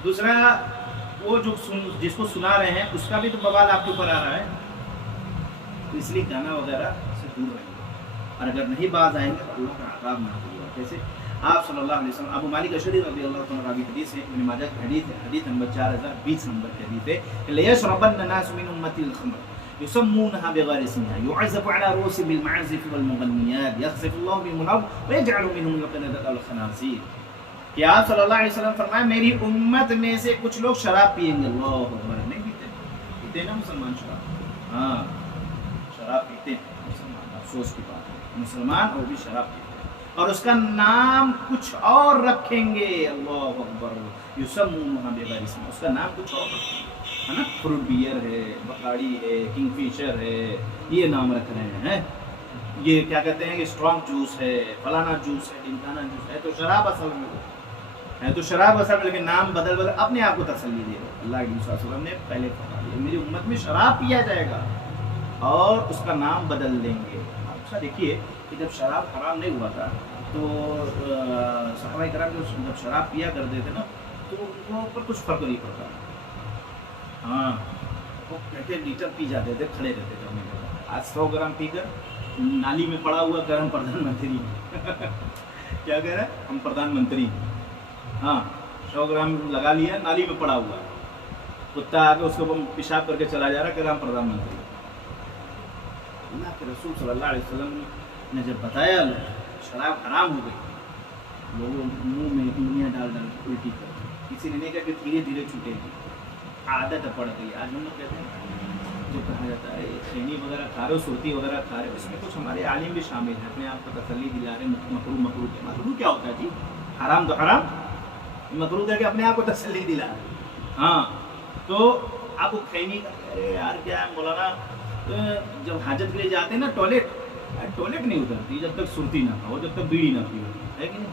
दूसरा वो जो जिसको सुना रहे हैं उसका भी तो बवाल आपके ऊपर आ रहा है। तो इसलिए गाना वगैरह से दूर रहेंगे, और अगर नहीं बाज आएंगे तो अल्लाह का अज़ाब ना होगा। कैसे? आप सल्लल्लाहु अलैहि वसल्लम, अबू मालिक अशअरी रज़ियल्लाहु तआला अन्हु हदीस है, इब्न माजा की हदीस है, हदीस नंबर 4020 नंबर की हदीस है, लयशरबन्न नासु मिन उम्मतिल खम्र युसम्मूनहा बिगैरि इस्मिहा युअज़्ज़फ़ु अला रूसिहिम बिल मआज़िफ़ वल मुग़न्नियात यख़सिफ़ुल्लाहु बिहिमुल व यजअलु मिनहुम al-qiradata wal खनाज़ीर। कि आप सल्लल्लाहु अलैहि वसल्लम फरमाया मेरी उम्मत में से कुछ लोग शराब पिएंगे। अल्लाहु अकबर। नहीं पीते ना मुसलमान शराब? हाँ, शराब पीते हैं मुसलमान। अफसोस की बात है, मुसलमान और भी शराब पीते हैं, और उसका नाम कुछ और रखेंगे। अल्लाहु अकबर। युसम्मूनहा बिगैरि इस्मिहा, उसका नाम कुछ और रखेंगे, है ना? फ्रूट बियर है, बकाड़ी है, किंगफिशर है, ये नाम रख रहे हैं। ये क्या कहते हैं कि स्ट्रॉन्ग जूस है, फलाना जूस है, ढिमकाना जूस है। तो शराब असल में है, तो शराब असल में, लेकिन नाम बदल बदल अपने आप को तसल्ली दे रहे। अल्लाह के नबी सल्लल्लाहु अलैहि वसल्लम ने पहले फरमा दिया मेरी उम्मत में शराब पिया जाएगा और उसका नाम बदल देंगे। अच्छा देखिए कि जब शराब हराम नहीं हुआ था तो सहाबा किराम जब शराब पिया करते थे ना तो उनको ऊपर कुछ फर्क नहीं पड़ता। हाँ, वो कहते लीटर पी जाते थे, खड़े रहते थे हमें। आज 100 ग्राम पीकर नाली में पड़ा हुआ कर हम प्रधानमंत्री क्या कह रहे हैं? हम प्रधानमंत्री। हाँ, 100 ग्राम लगा लिया, नाली में पड़ा हुआ, कुत्ता आके उसको पेशाब करके चला जा रहा है, कह रहा हम प्रधानमंत्री। अल्लाह के रसूल सल्लल्लाहु अलैहि वसल्लम ने जब बताया शराब हराम हो गई, लोगों मुंह में उंगलियां डाल डाल उल्टी कर, किसी ने नहीं कहा कि धीरे धीरे छूटेगी, आदत पड़ गई। आज हम लोग कहते हैं जो कहा जाता है खैनी वगैरह खा रहे हो, सुरती वगैरह खा रहे हो, इसमें कुछ हमारे आलिम भी शामिल हैं, अपने आप को तसल्ली दिला रहे हैं। मकरूह क्या होता है जी? हराम तो हराम, मकरूह करके अपने आप को तसल्ली दिला रहे हैं। हाँ, तो आपको खैनी का यार क्या है मौलाना, तो जब हाजत के लिए जाते हैं ना टॉयलेट नहीं उतरती जब तक सुरती ना खाओ, जब तक बीड़ी ना पियो, है कि नहीं?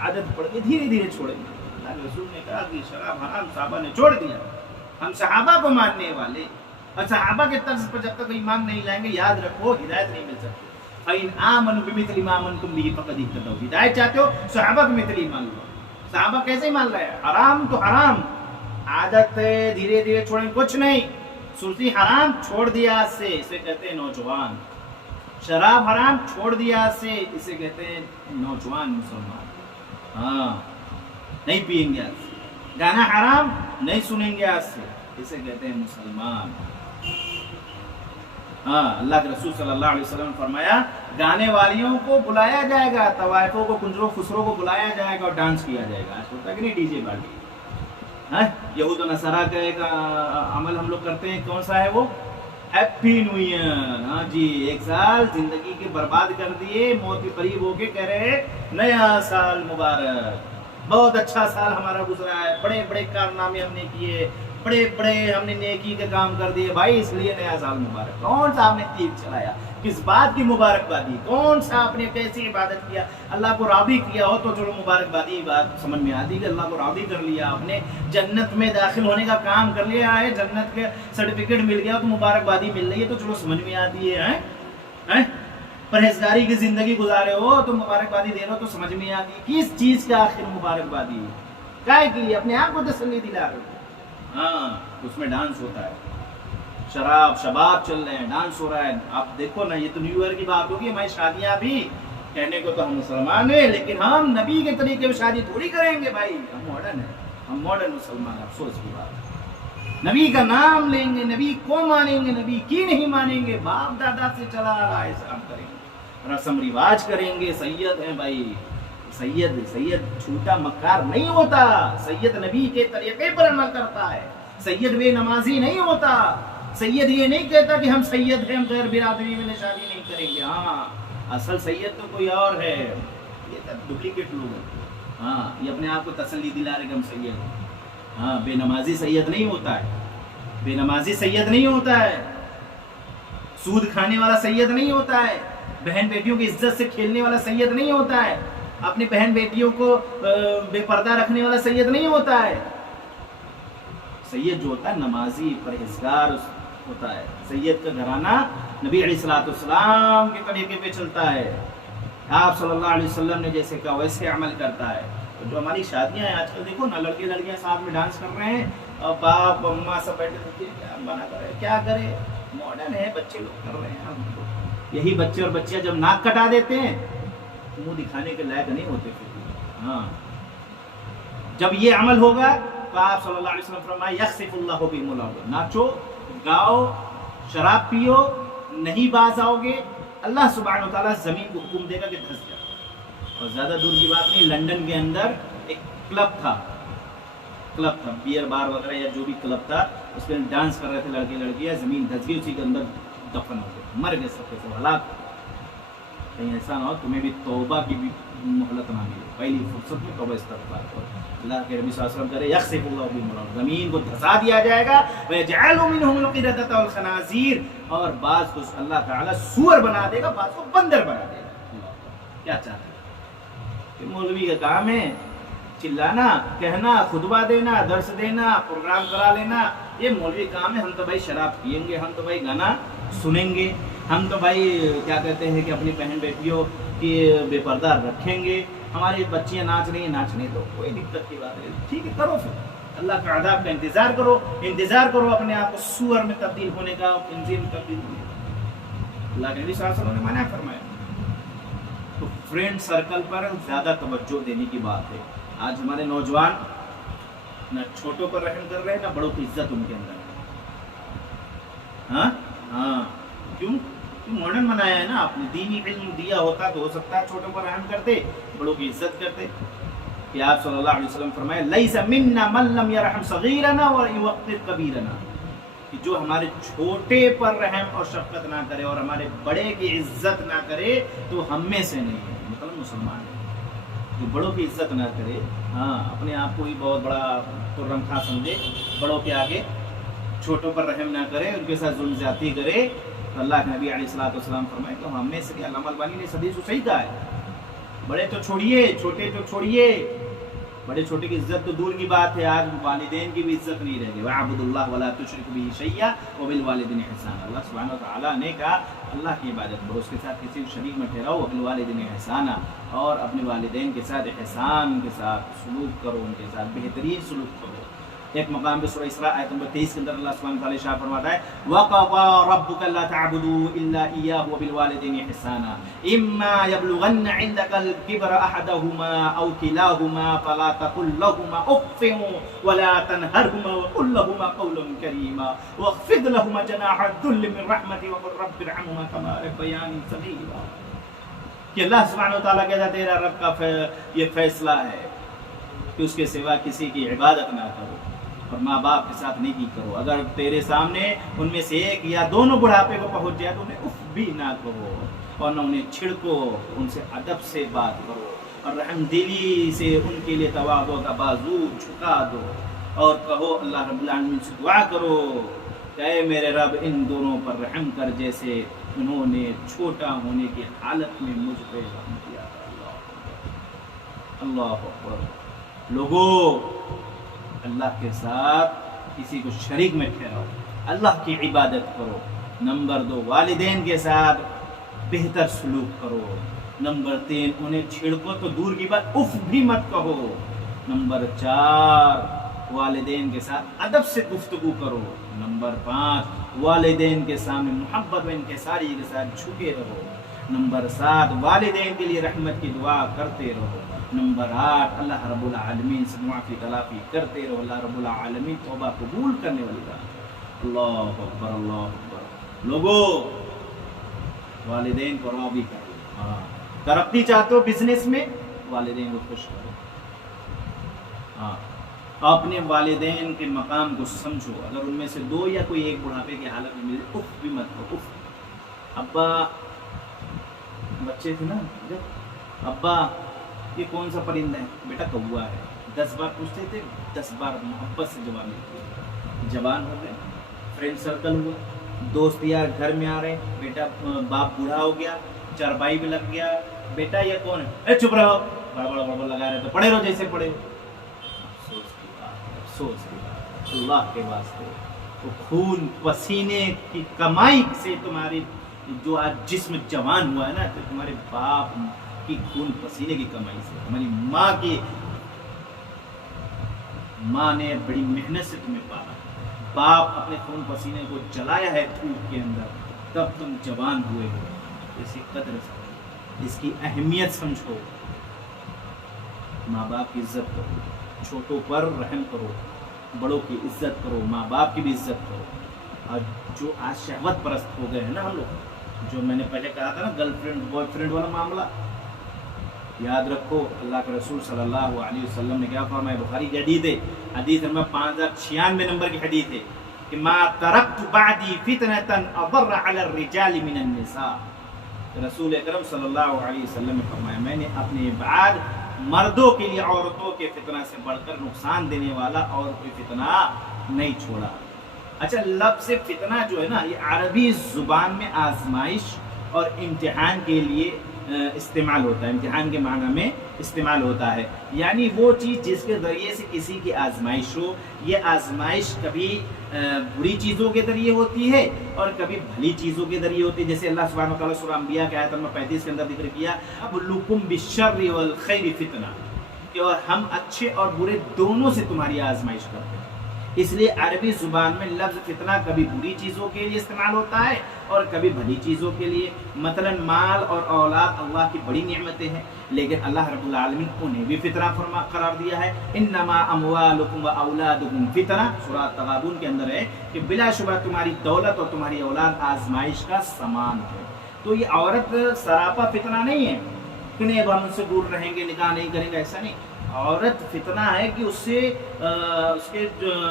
आदत पड़ गई, धीरे धीरे छोड़ेंगे। अल्लाह के रसूल ने कहा कि शराब हराम, सहाबा ने छोड़ दिया। हम सहाबा को मानने वाले और सहाबा के तर्ज पर जब तक ईमान नहीं लाएंगे, याद रखो हिदायत नहीं मिल सकती। फ़इन आमनु बिमिथलि मा आमनतुम बिही फ़क़द इहतदौ। हिदायत चाहते हो सहाबा के मिथल ईमान लो। सहाबा कैसे मान रहे हैं? हराम तो हराम, आदत है, धीरे धीरे छोड़ेंगे, कुछ नहीं। सुर्ती हराम छोड़ दिया आज से, इसे कहते हैं नौजवान। शराब हराम छोड़ दिया आज से, इसे कहते हैं नौजवान मुसलमान। हाँ, नहीं पिएंगे आज से। गाना हराम नहीं सुनेंगे आज से, इसे कहते हैं मुसलमान। हाँ, अल्लाह के रसूल सल्लल्लाहु अलैहि वसल्लम ने फरमाया गाने वालियों को बुलाया जाएगा, तवाइफों को, कुंजरों खुसरों को बुलाया जाएगा और डांस किया जाएगा। आज होता है कि नहीं डीजे पार्टी? है यहूद और नसारा का एक अमल हम लोग करते हैं, कौन सा है वो? Happy new year. हाँ जी, एक साल जिंदगी के बर्बाद कर दिए, मौत के करीब होके कह रहे नया साल मुबारक, बहुत अच्छा साल हमारा गुजरा है, बड़े बड़े कारनामे हमने किए, बड़े बड़े हमने नेकी के काम कर दिए भाई, इसलिए नया साल मुबारक। कौन सा आपने तीर चलाया? किस बात की मुबारकबादी? कौन सा आपने कैसी इबादत किया? अल्लाह को राज़ी किया हो तो चलो मुबारकबादी बात समझ में आती है। अल्लाह को राज़ी कर लिया आपने, जन्नत में दाखिल होने का काम कर लिया है, जन्नत के सर्टिफिकेट मिल गया तो मुबारकबादी मिल रही है, तो चलो समझ में आती है। परहेजगारी की जिंदगी गुजारे हो तो मुबारकबादी दे रहे हो तो समझ में आती है किस चीज का आखिर मुबारकबादी है, काय के लिए अपने आप को तसल्ली दिला रहे हो। हाँ, उसमें डांस होता है, शराब शबाब चल रहे हैं, डांस हो रहा है। आप देखो ना, ये तो न्यू ईयर की बात होगी, हमारी शादियां भी, कहने को तो हम मुसलमान हैं लेकिन हम नबी के तरीके में शादी थोड़ी करेंगे भाई, हम मॉडर्न हैं, हम मॉडर्न मुसलमान। अफसोस की बात है, नबी का नाम लेंगे, नबी को मानेंगे, नबी की नहीं मानेंगे, बाप दादा से चला आ रहा है ऐसा हम करेंगे, रस्म रिवाज करेंगे। सैयद हैं भाई, सैयद सैयद छूटा मक्कार नहीं होता, सैयद नबी के तरीके पर अमल करता है, सैयद बेनमाजी नहीं होता, सैयद ये नहीं कहता कि हम सैयद हैं, हम गैर बिरादरी में शादी नहीं करेंगे। हाँ, असल सैयद तो कोई और है, ये सब डुप्लीकेट लोग हैं। हाँ, ये अपने आप को तसल्ली दिला रहे कि हम सैयद हैं। हाँ, बेनमाजी सैयद नहीं होता है, बेनमाजी सैयद नहीं होता है, सूद खाने वाला सैयद नहीं होता है, बहन बेटियों की इज्जत से खेलने वाला सैयद नहीं होता है, अपनी बहन बेटियों को बेपर्दा रखने वाला सैयद नहीं होता है। सैयद जो होता है नमाजी परहेजगार होता है। सैयद का घराना नबी अलैहिस्सलाम के तरीके पे चलता है, आप सल्लल्लाहु अलैहि वसल्लम ने जैसे कहा वैसे अमल करता है। तो जो हमारी शादियां हैं आजकल देखो ना, लड़के लड़कियां साथ में डांस कर रहे हैं और बाप अम्मा सब बैठे, देखिए क्या बना करे, क्या करे, मॉडर्न है, बच्चे लोग कर रहे हैं। यही बच्चे और बच्चियां जब नाक कटा देते हैं मुंह दिखाने के लायक नहीं होते फिर। हाँ, जब ये अमल होगा तो आप सल्लल्लाहु अलैहि वसल्लम फरमाए यख्सिफुल्लाहु बिहिमुल अर्द, नाचो गाओ शराब पियो, नहीं बाज आओगे, अल्लाह सुब्हानहु व तआला जमीन को हुक्म देगा कि धंस जाओ। और ज़्यादा दूर की बात नहीं, लंदन के अंदर एक क्लब था, बियर बार वगैरह या जो भी क्लब था, उसमें डांस कर रहे थे लड़के लड़कियां, जमीन धंस गई, उसी के अंदर दफन हो गए, मर गए सबके सब, हलाक। कहीं ऐसा ना हो तुम्हें भी तौबा की भी मोहलत ना मिले, पहली फुर्सत में तौबा इस्तग़फ़ार करो। अल्लाह के नबी सल्लल्लाहु अलैहि वसल्लम कह रहे यख्सिफुल्लाहु बिहिमुल अर्द, जमीन को धंसा दिया जाएगा, वयजअलु मिनहुमुल क़िरदता वल खनाज़ीर, और बाज़ को अल्लाह ताला सूअर बना देगा, बाज़ को बंदर बना देगा। क्या चाहते हैं कि मौलवी का काम है चिल्लाना, कहना, खुतबा देना, दर्स देना, प्रोग्राम करा लेना, ये मौलवी काम है। हम तो भाई शराब पियेंगे, हम तो भाई गाना सुनेंगे, हम तो भाई क्या कहते हैं कि अपनी बहन बेटियों की बेपर्दा रखेंगे, हमारी बच्चियां नाच रही हैं, नाचने दो, कोई दिक्कत की बात नहीं, ठीक है करो, फिर अल्लाह के अज़ाब का इंतजार करो अपने आप को सूअर में तब्दील होने का, खंजीर में तब्दील होने का। अल्लाह के नबी सल्लल्लाहु अलैहि वसल्लम ने मना फरमाया। तो फ्रेंड सर्कल पर ज़्यादा तवज्जो देने की बात है। आज हमारे नौजवान न छोटों पर रहम कर रहे हैं, न बड़ों की इज्जत उनके अंदर है। हाँ, क्यों मॉडर्न बनाया है ना आपने, दीनी इल्म दिया होता तो हो सकता है छोटों पर रहम करते, बड़ों की इज्जत करते। कि आप सल्लल्लाहु अलैहि वसल्लम फरमाए लैसा मिन्ना मन लम यरहम सगीरना व युक़्तिर कबीरना, कि जो हमारे छोटे पर रहम और शफकत ना करे और हमारे बड़े की इज्जत ना करे तो हम में से नहीं है, मतलब मुसलमान है। जो बड़ों की इज्जत ना करे, हाँ, अपने आप को ही बहुत बड़ा खुर्रम खां समझे, बड़ों के आगे छोटों पर रहम ना करे, उनके साथ जुल्म ज़्यादती करे, तो अल्लाह के नबी अलैहिस्सलातु वस्सलाम फरमाए तो हम में से क्या, अल्लामा अलबानी ने इस हदीस को सही कहा है। बड़े तो छोड़िए, छोटे तो छोड़िए, बड़े छोटे की इज्जत तो दूर की बात है, आज वालिदैन की भी इज्जत नहीं रह गई। वअब्दुल्लाह वला तुशरिकू बिही शैय्या व बिल वालिदैनि इहसाना, अल्लाह सुब्हानहु व तआला ने कहा अल्लाह की इबादत करो, उसके साथ किसी शरीक में ठहराओ, व बिल वालिदैनि इहसाना, और अपने वालिदैन के साथ एहसान के साथ सलूक करो, उनके साथ बेहतरीन सलूक करो। एक मकाम पे सूरह इसरा आयत नंबर 23 के अंदर अल्लाह सुब्हानहु व तआला इरशाद फरमाता है वक़ज़ा रब्बुका अल्ला तअबुदू इल्ला इय्याहु व बिल वालिदैनि इहसाना इम्मा यबलुगन्ना इंदकल किबरा अहदहुमा औ किलाहुमा फला तकुल लहुमा उफ़्फ़िन व ला तनहरहुमा व कुल लहुमा क़ौलन करीमा वख़्फ़िद लहुमा जनाह अद-दुल्ल मिन रहमति व क़ुल रब्बि इरहमहुमा कमा रब्बयानी सग़ीरा। कि अल्लाह सुब्हानहु व तआला कहता है तेरा रब का ये फैसला है कि उसके सिवा किसी की इबादत ना करो और माँ बाप के साथ नेकी करो। अगर तेरे सामने उनमें से एक या दोनों बुढ़ापे को पहुंच जाए तो उन्हें उफ भी ना कहो और न उन्हें छिड़को, उनसे अदब से बात करो और रहमदिली से उनके लिए तवाज़ु का बाजू झुका दो और कहो अल्लाह रब्बुल आलमीन से दुआ करो कि ऐ मेरे रब इन दोनों पर रहम कर जैसे उन्होंने छोटा होने की हालत में मुझ पे रहम किया। अल्लाह अकबर। लोगों, अल्लाह के साथ किसी को शरीक में ठहराओ, अल्लाह की इबादत करो। नंबर 2, वालिदैन के साथ बेहतर सलूक करो। नंबर 3, उन्हें छिड़को तो दूर की बात उफ भी मत कहो। नंबर 4, वालिदैन के साथ अदब से गुफ्तगू करो। नंबर 5, वालिदैन के सामने मोहब्बत में इनके सारी के साथ झुके रहो। नंबर 7, वालिदैन के लिए रहमत की दुआ करते रहो। नंबर 8, अल्लाह रब्बुल आलमीन से मुआफ़ी तलाफ़ी करते रहो। अल्लाह रब्बुल आलमीन तौबा कबूल करने वाली बात। अल्लाह अकबर, अल्लाह अकबर। लोगों, वालिदैन को राज़ी करो। हाँ, तरक्की चाहते हो बिजनेस में, वालिदैन को खुश करो। हाँ, अपने वालिदैन के मकाम को समझो। अगर उनमें से 2 या कोई एक बुढ़ापे की हालत में मिले, उफ भी मत करो। उफ, अब्बा, बच्चे थे ना जब, अब्बा ये कौन सा परिंदा है? बेटा कौवा है। 10 बार पूछते थे, 10 बार मोहब्बत से जवाब मिलती। जवान हो गए, फ्रेंड सर्कल हुआ, दोस्त यार घर में आ रहे, बेटा बाप बूढ़ा हो गया, चरपाई भी लग गया, बेटा ये कौन है? ए चुप रहो, बड़बड़ लगा रहे तो पढ़े रहो जैसे पढ़े हो। अफसोस की बात, अल्लाह के वास्ते तो खून पसीने की कमाई से तुम्हारी जो आज जिस्म जवान हुआ है ना, तो तुम्हारे बाप की खून पसीने की कमाई से, हमारी माँ ने बड़ी मेहनत से तुम्हें पाला, बाप अपने खून पसीने को जलाया है धूप के अंदर, तब तुम जवान हुए हो। इसकी कदर समझो, इसकी अहमियत समझो। माँ बाप की इज्जत करो, छोटों पर रहम करो, बड़ों की इज्जत करो, माँ बाप की भी इज्जत करो। और जो आज शहवत परस्त हो गए हैं ना हम लोग, जो मैंने पहले कहा था ना गर्लफ्रेंड बॉयफ्रेंड वाला मामला, याद रखो अल्लाह के रसूल सल्लल्लाहु अलैहि वसल्लम ने क्या फरमाया? बुखारी की हदीस है, हदीस नंबर 5096 नंबर की हदीस है कि मा तरक्तु बादी फितनतन अदर्र अला रिजाल मिनन निसा। रसूल अकरम सल्लल्लाहु अलैहि वसल्लम ने फरमाया, मैंने अपने बाद मर्दों के लिए औरतों के फितना से बढ़कर नुकसान देने वाला और कोई फितना नहीं छोड़ा। अच्छा, लफ्ज़ से फितना जो है ना, ये अरबी ज़ुबान में आजमाइश और इम्तिहान के लिए इस्तेमाल होता है, इम्तिहान के माना में इस्तेमाल होता है। यानी वो चीज़ जिसके ज़रिए से किसी की आजमाइश हो। ये आजमाइश कभी बुरी चीज़ों के ज़रिए होती है और कभी भली चीज़ों के ज़रिए होती है। जैसे अल्लाह सुब्हानहू व तआला सूरह अंबिया के आयत नंबर 35 के अंदर जिक्र किया, अबलुकुम बिश्शर्रि वल खैरि फितना, कि और हम अच्छे और बुरे दोनों से तुम्हारी आजमाइश करते हैं। इसलिए अरबी ज़ुबान में लफ्ज़ फितना कभी बुरी चीज़ों के लिए इस्तेमाल होता है और कभी भली चीज़ों के लिए। मसलन माल और औलाद अल्लाह की बड़ी नेमतें हैं, लेकिन अल्लाह रब्बुल आलमीन उन्हें भी फितना करार दिया है। इन्नमा अमवालुकुम व औलादुकुम फितना, सूरह तगाबून के अंदर है कि बिलाशुबा तुम्हारी दौलत और तुम्हारी औलाद आजमाइश का समान है। तो ये औरत सरापा फितना नहीं है कि नहीं अब हम उनसे दूर रहेंगे, निकाह नहीं करेंगे, ऐसा नहीं। औरत फितना है कि उससे उसके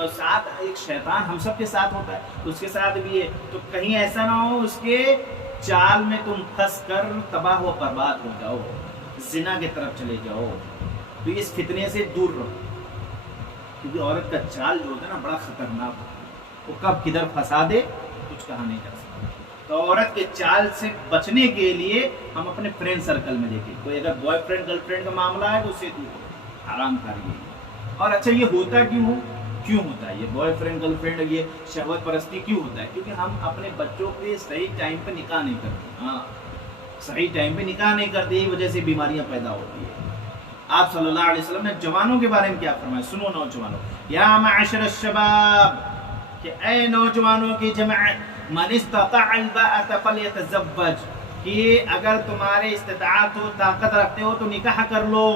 साथ एक शैतान हम सब के साथ होता है, उसके साथ भी है। तो कहीं ऐसा ना हो उसके चाल में तुम फंस कर तबाह व बर्बाद हो जाओ, जिना की तरफ चले जाओ। तो इस फितने से दूर रहो, क्योंकि औरत का चाल जो होता है ना बड़ा खतरनाक होता है, वो कब किधर फंसा दे कुछ कहा नहीं जा सकता। तो औरत के चाल से बचने के लिए हम अपने फ्रेंड सर्कल में देखें, कोई अगर बॉयफ्रेंड गर्लफ्रेंड का मामला है तो उससे दूर आराम करिए। और अच्छा, ये होता क्यों होता है ये बॉयफ्रेंड गर्लफ्रेंड, ये शहवत परस्ती क्यों होता है? क्योंकि हम अपने बच्चों के सही टाइम पे निकाह नहीं करते। हाँ, सही टाइम पे निकाह नहीं करते, यही वजह से बीमारियां पैदा होती है। आप सल्लल्लाहु अलैहि वसल्लम ने जवानों के बारे में क्या फरमाया? सुनो नौजवानों, या माशर शबाब, कि ऐ नौजवानों की जमात, मन इस्तताअल बाअत फलयतज़व्वज, कि अगर तुम्हारे इस्तिताअत हो, ताकत रखते हो तो निकाह कर लो।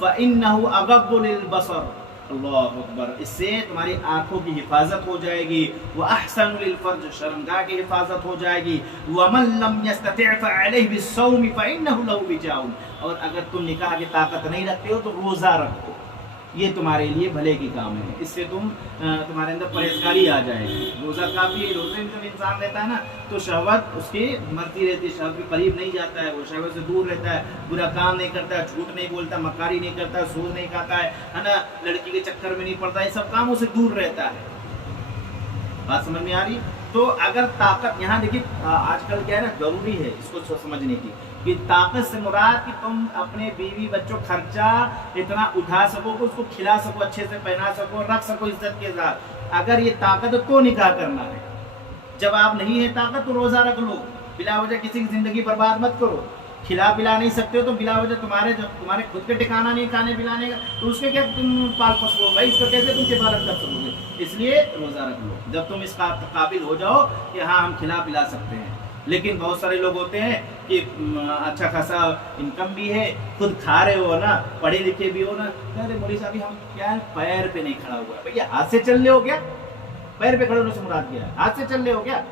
फ़इन्नहु अग़द्दु लिलबसर, अल्लाहु अकबर, इससे तुम्हारी आंखों की हिफाजत हो जाएगी। व अहसनु लिलफर्ज, शर्मगाह की हिफाजत हो जाएगी। व मन लम यस्तति' फ़अलैहि बिस्सौम फ़इन्नहु लहु विजाउन, और अगर तुम निकाह की ताकत नहीं रखते हो तो रोज़ा रखो, ये तुम्हारे लिए भले की काम है, इससे तुम्हारे अंदर परहेजगारी आ जाएगी। रोज़ा काफ़ी है, रोज़े में जब इंसान रहता है ना तो शहवत उसकी मरती रहती है, शहवत के करीब नहीं जाता है, वो शहवत से दूर रहता है, बुरा काम नहीं करता है, झूठ नहीं बोलता, मक्कारी नहीं करता, सूद नहीं खाता है ना, लड़की के चक्कर में नहीं पड़ता, ये सब कामों से दूर रहता है। बात समझ में आ रही? तो अगर ताकत, यहाँ देखिए आजकल क्या है ना, ज़रूरी है इसको समझने की कि ताकत से मुराद कि तुम अपने बीवी बच्चों खर्चा इतना उठा सको कि उसको खिला सको, अच्छे से पहना सको, रख सको इज्जत के साथ। अगर ये ताकत तो निकाह करना है, जब आप नहीं है ताकत तो रोज़ा रख लो, बिला वजह किसी की जिंदगी बर्बाद मत करो। खिला पिला नहीं सकते हो तो बिला वजह तुम्हारे खुद के ठिकाना नहीं खाने पिलाने का, तो उसके क्या तुम पाल पशु हो भाई, इसको कैसे तुम किफायत कर सकोगे। इसलिए रोज़ा रख लो जब तुम इस काबिल हो जाओ कि हाँ हम खिला पिला सकते हैं। लेकिन बहुत सारे लोग होते हैं कि अच्छा खासा इनकम भी है, खुद खा रहे हो ना, पढ़े लिखे भी हो ना, अरे मौलवी साहब हम क्या है पैर पे नहीं खड़ा हुआ है। भैया हाथ से चल रहे हो क्या? पैर पे खड़े होने से मुराद क्या है? हाथ से चल रहे हो क्या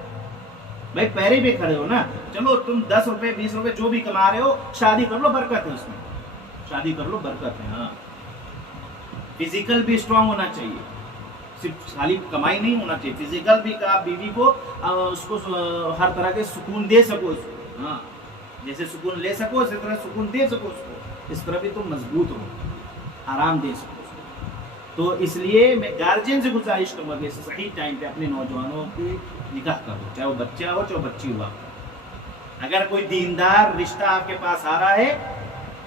भाई? पैर पे खड़े हो ना। चलो तुम 10 रुपए 20 रुपए जो भी कमा रहे हो, शादी कर लो, बरकत है उसमें, शादी कर लो, बरकत है। हाँ, फिजिकल भी स्ट्रांग होना चाहिए, सिर्फ खाली कमाई नहीं होना चाहिए, फिजिकल भी का बीवी को उसको हर तरह के सुकून दे सको उसको। हाँ, जैसे सुकून ले सको इसी तरह सुकून दे सको उसको, इस तरह भी तुम मजबूत हो, आराम दे सको उसको। तो इसलिए मैं गार्जियन से गुजारिश करूँगा कि सही टाइम पे अपने नौजवानों की निकाह कर दो, चाहे वो बच्चा हो चाहे बच्ची हुआ। अगर कोई दीनदार रिश्ता आपके पास आ रहा है,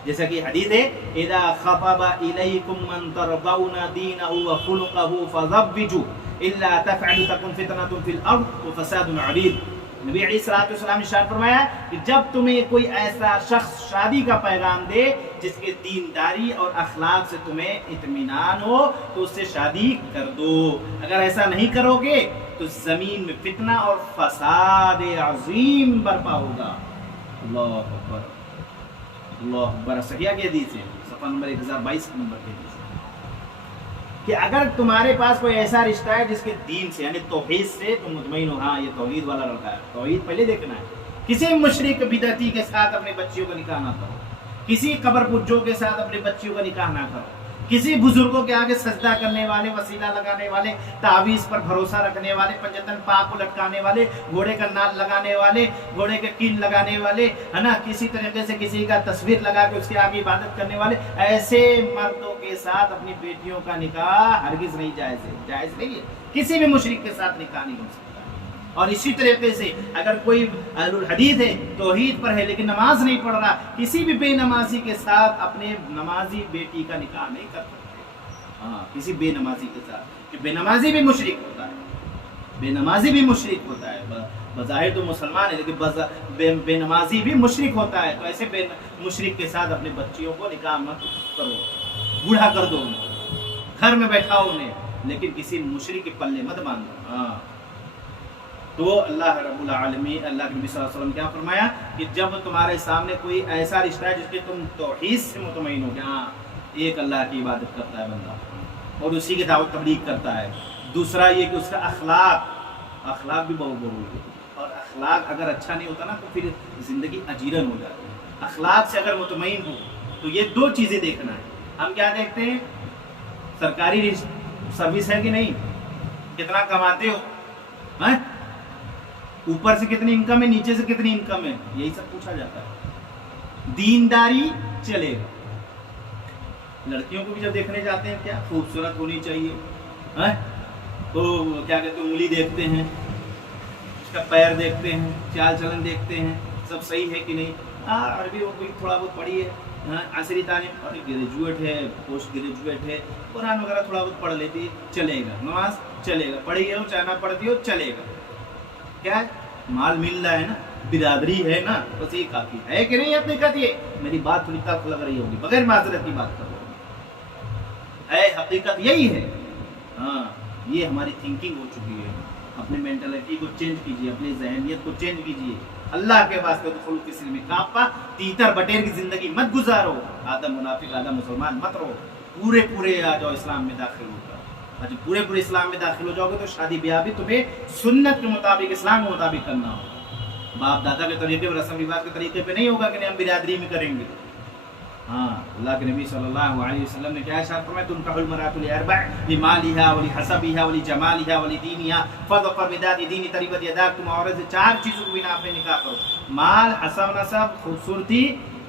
जैसा कि हदीस है, इदा खतबा इलैकुम मन तरदौना दीनहु व खुलुकहु फज़व्विजू इल्ला तफअलू तकुन फितनतुन फिल अर्द व फसादुन अरीद। नबी अलैहिस्सलाम ने इरशाद फरमाया कि जब तुम्हें कोई ऐसा शख्स शादी का पैगाम दे जिसके दीनदारी और अखलाक से तुम्हें इत्मीनान हो तो उससे शादी कर दो। अगर ऐसा नहीं करोगे तो जमीन में फितना और फसाद अजीम बर्पा होगा। अल्लाह अकबर, अल्लाह अकबर। सहिया की हदीस है, सफ़ा नंबर 1022 नंबर की हदीस है कि अगर तुम्हारे पास कोई ऐसा रिश्ता है जिसके दीन से यानी तौहीद से तुम मुतमईन हो, हाँ ये तौहीद वाला लड़का है, तौहीद पहले देखना है। किसी मुशरिक बिदअती के साथ अपने बच्चियों का निकाह ना करो, किसी कब्र पुज्जों के साथ अपने बच्चियों का निकाह ना करो, किसी बुजुर्गों के आगे सजदा करने वाले, वसीला लगाने वाले, तावीज़ पर भरोसा रखने वाले, पंजतन पाक को लटकाने वाले, घोड़े का नाल लगाने वाले, घोड़े के कील लगाने वाले, है ना, किसी तरीके से किसी का तस्वीर लगा के उसके आगे इबादत करने वाले, ऐसे मर्दों के साथ अपनी बेटियों का निकाह हरगिज नहीं जायज़ नहीं है। किसी भी मुशरिक के साथ निकाह नहीं हो सकता। और इसी तरीके से अगर कोई अहलुल हदीस है, तौहीद पर है लेकिन नमाज नहीं पढ़ रहा, किसी भी बेनमाजी के साथ अपने नमाजी बेटी का निकाह नहीं कर सकते। हाँ, किसी बेनमाजी के साथ, कि बेनमाजी भी मुशरिक होता है, बेनमाजी भी मुशरिक होता है। बज़ाहिर तो मुसलमान है लेकिन बेनमाजी भी मुशरिक होता है। तो ऐसे मुशरिक के साथ अपने बच्चियों को निकाह मत करो, बूढ़ा कर दो उन्हें, घर में बैठाओ उन्हें, लेकिन किसी मुशरिक के पल्ले मत बांधो। हाँ, तो अल्लाह रब्बुल आलमीन, अल्लाह के नबी सल्लल्लाहु अलैहि वसल्लम क्या फरमाया कि जब तुम्हारे सामने कोई ऐसा रिश्ता है जिसके तुम तौहीद से मुतमईन हो, हाँ एक अल्लाह की इबादत करता है बंदा और उसी की दावत तबलीग करता है, दूसरा ये कि उसका अखलाक भी बहुत जरूरी है। और अखलाक अगर अच्छा नहीं होता ना तो फिर ज़िंदगी अजीरन हो जाती है। अखलाक से अगर मुतमईन हो तो ये दो चीज़ें देखना है। हम क्या देखते हैं, सरकारी सर्विस है कि नहीं, कितना कमाते हो, हैं, ऊपर से कितनी इनकम है, नीचे से कितनी इनकम है, यही सब पूछा जाता है। दीनदारी चलेगा। लड़कियों को भी जब देखने जाते हैं क्या खूबसूरत होनी चाहिए, हैं, तो क्या कहते हैं उंगली देखते हैं, उसका पैर देखते हैं, चाल चलन देखते हैं, सब सही है कि नहीं। हाँ, अरबी वो कोई थोड़ा बहुत पढ़ी है, हाँ, आसरी तालीम और ग्रेजुएट है, पोस्ट ग्रेजुएट है, कुरान वगैरह थोड़ा बहुत पढ़ लेती है, चलेगा, नमाज चलेगा, पढ़ी हो चाहे ना पढ़ती हो चलेगा। क्या है, माल मिल रहा है ना, बिरादरी है ना, बस ये काफी है कि नहीं। हकीकत ये, मेरी बात थोड़ी तल्ख लग रही होगी, बगैर माजरत की बात कर रहा हूँ, है हकीकत यही है। हाँ, ये हमारी थिंकिंग हो चुकी है। अपनी मेंटालिटी को चेंज कीजिए, अपनी जहनियत को चेंज कीजिए। अल्लाह के वास्ते दुखुल की सिल्म काफा, तीतर बटेर की जिंदगी मत गुजारो, आदम मुनाफिक आदम मुसलमान मत रहो, पूरे आ जाओ इस्लाम में दाखिल होकर। अच्छा, पूरे इस्लाम में दाखिल हो जाओगे तो शादी ब्याह भी तुम्हें सुन्नत के मुताबिक, इस्लाम के मुताबिक करना होगा। बाप दादा के तरीके पर, रस्म रिवाज के तरीके पे नहीं होगा कि नहीं हम बिरादरी में करेंगे। हाँ, अल्लाह के नबी सल्लल्लाहु अलैहि वसल्लम ने क्या इरशाद फरमाया, तुनकाहुल मरातु लिअरबअ लिमालिहा व लिहसबिहा व लिजमालिहा व लिदीनिहा फज़फर बिदाति दीनी तरिबत यदाक। तुम औरत से 4 चीज़ों को बिना पे निकाह करो, माल, हसब, नसब, खूबसूरती,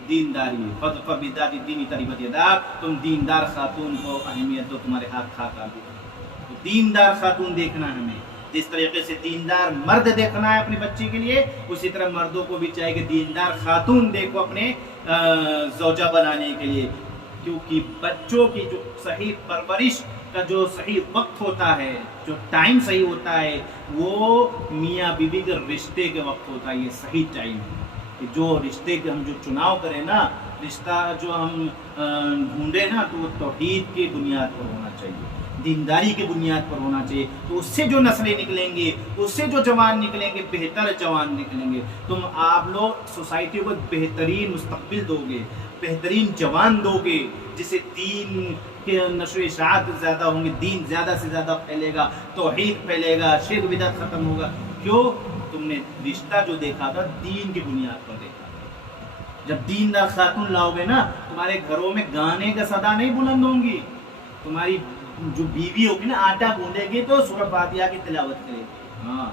दीनदारी। फज़फर बिदाति दीनी तरिबत यदाक, तुम दीनदार खातून को अहमियत दो, तुम्हारे हाथ खा खा दो। तो दीनदार खातून देखना है हमें, जिस तरीके से दीनदार मर्द देखना है अपनी बच्ची के लिए, उसी तरह मर्दों को भी चाहिए कि दीनदार खातून देखो अपने ज़ौजा बनाने के लिए। क्योंकि बच्चों की जो सही परवरिश کا جو صحیح وقت ہوتا ہے، جو ٹائم صحیح ہوتا ہے، وہ میاں بیوی کے رشتے کے وقت ہوتا ہے. یہ صحیح ٹائم ہے کہ جو رشتے کے ہم جو چناؤ کریں نا، رشتہ جو ہم ڈھونڈیں نا، تو وہ توحید کی بنیاد پر ہونا چاہیے، دینداری کی بنیاد پر ہونا چاہیے. تو اس سے جو نسلیں نکلیں گے، اس سے جو جوان نکلیں گے، بہتر جوان نکلیں گے. آپ لوگ سوسائٹی کو بہترین مستقبل دو گے، بہترین جوان دو گے، جسے دین کے نشر و اشاعت زیادہ ہوں گے، دین زیادہ سے زیادہ پھیلے گا، توحید پھیلے گا، شرک بدعت ختم ہوگا. کیوں؟ تم نے رشتہ جو دیکھا تھا دین کی بنیاد پر دیکھا. جب دیندار خاتون لاؤ گے نا، تمہارے گھروں میں گانے کا صدا نہیں بلند ہوں گی. تمہاری جو بیوی ہوگی نا، آٹا گوندے گی تو سورہ فاتحہ کی تلاوت کرے گی. ہاں،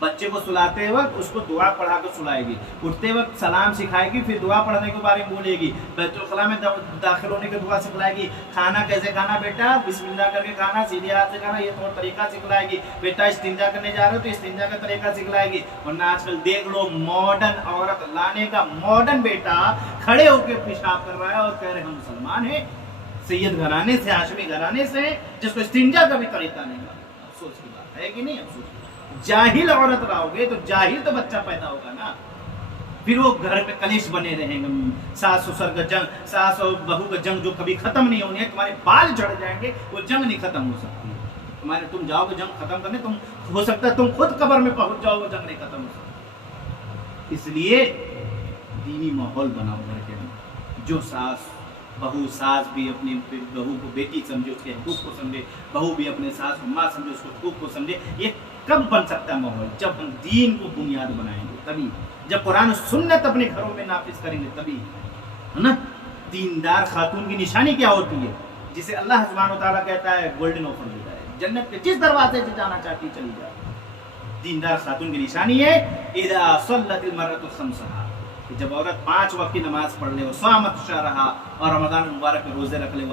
بچے کو سلاتے وقت اس کو دعا پڑھا کر سلائے گی، اٹھتے وقت سلام سکھائے گی، پھر دعا پڑھنے کے بارے میں بولے گی، بیت الخلاء میں داخل ہونے کی دعا سکھلائے گی. کھانا کیسے کھانا بیٹا، بسم اللہ کر کے کھانا، سیدھے ہاتھ سے کھانا، یہ طور طریقہ سکھلائے گی. بیٹا استنجا کرنے جا رہے ہو تو استنجا کا طریقہ سکھلائے گی. ورنہ آج کل دیکھ لو، ماڈرن عورت لانے کا ماڈرن بیٹا کھڑے ہو کے پیشاب کر رہا ہے اور کہہ رہے ہم مسلمان ہیں، سید گھرانے سے، ہاشمی گھرانے سے، جس کو استنجا کا بھی طریقہ نہیں ہے. افسوس کی بات ہے کہ نہیں؟ افسوس. جاہل عورت لاؤ گے تو جاہل تو بچہ پیدا ہوگا نا. پھر وہ گھر میں کلیش بنے رہیں گے، ساس سسر کا جنگ، ساس اور بہو کا جنگ جو کبھی ختم نہیں ہونی ہے. تمہارے بال جھڑ جائیں گے، وہ جنگ نہیں ختم ہو سکتی. تم جاؤ گے جنگ ختم کرنے، تم ہو سکتا ہے تم خود قبر میں پہنچ جاؤ، وہ جنگ نہیں ختم ہو سکتی. اس لیے دینی ماحول بناؤ گھر کے اندر. جو ساس بھی اپنی بہو کو بیٹی سمجھے، اس کے حقوق کو سمجھے، بہو بھی اپنے ساس کو ماں سمجھے، اس کے حقوق کو سمجھے. یہ کب بن سکتا ہے ماحول؟ جب ہم دین کو بنیاد بنائیں گے تبھی. جب قرآن و سنت اپنے گھروں میں نافذ کریں گے تبھی، ہے نا. دیندار خاتون کی نشانی کیا ہوتی ہے؟ جسے اللہ سبحانہ و تعالیٰ کہتا ہے گولڈن آفر دیتا ہے، جنت کے جس دروازے سے جانا چاہتی چلی جائے. دیندار خاتون کی نشانی ہے اذا صلت المرأة خمسها، کہ جب عورت 5 وقت کی نماز پڑھ لے، وصامت شہرہا، اور رمضان مبارک میں روزے رکھ لے،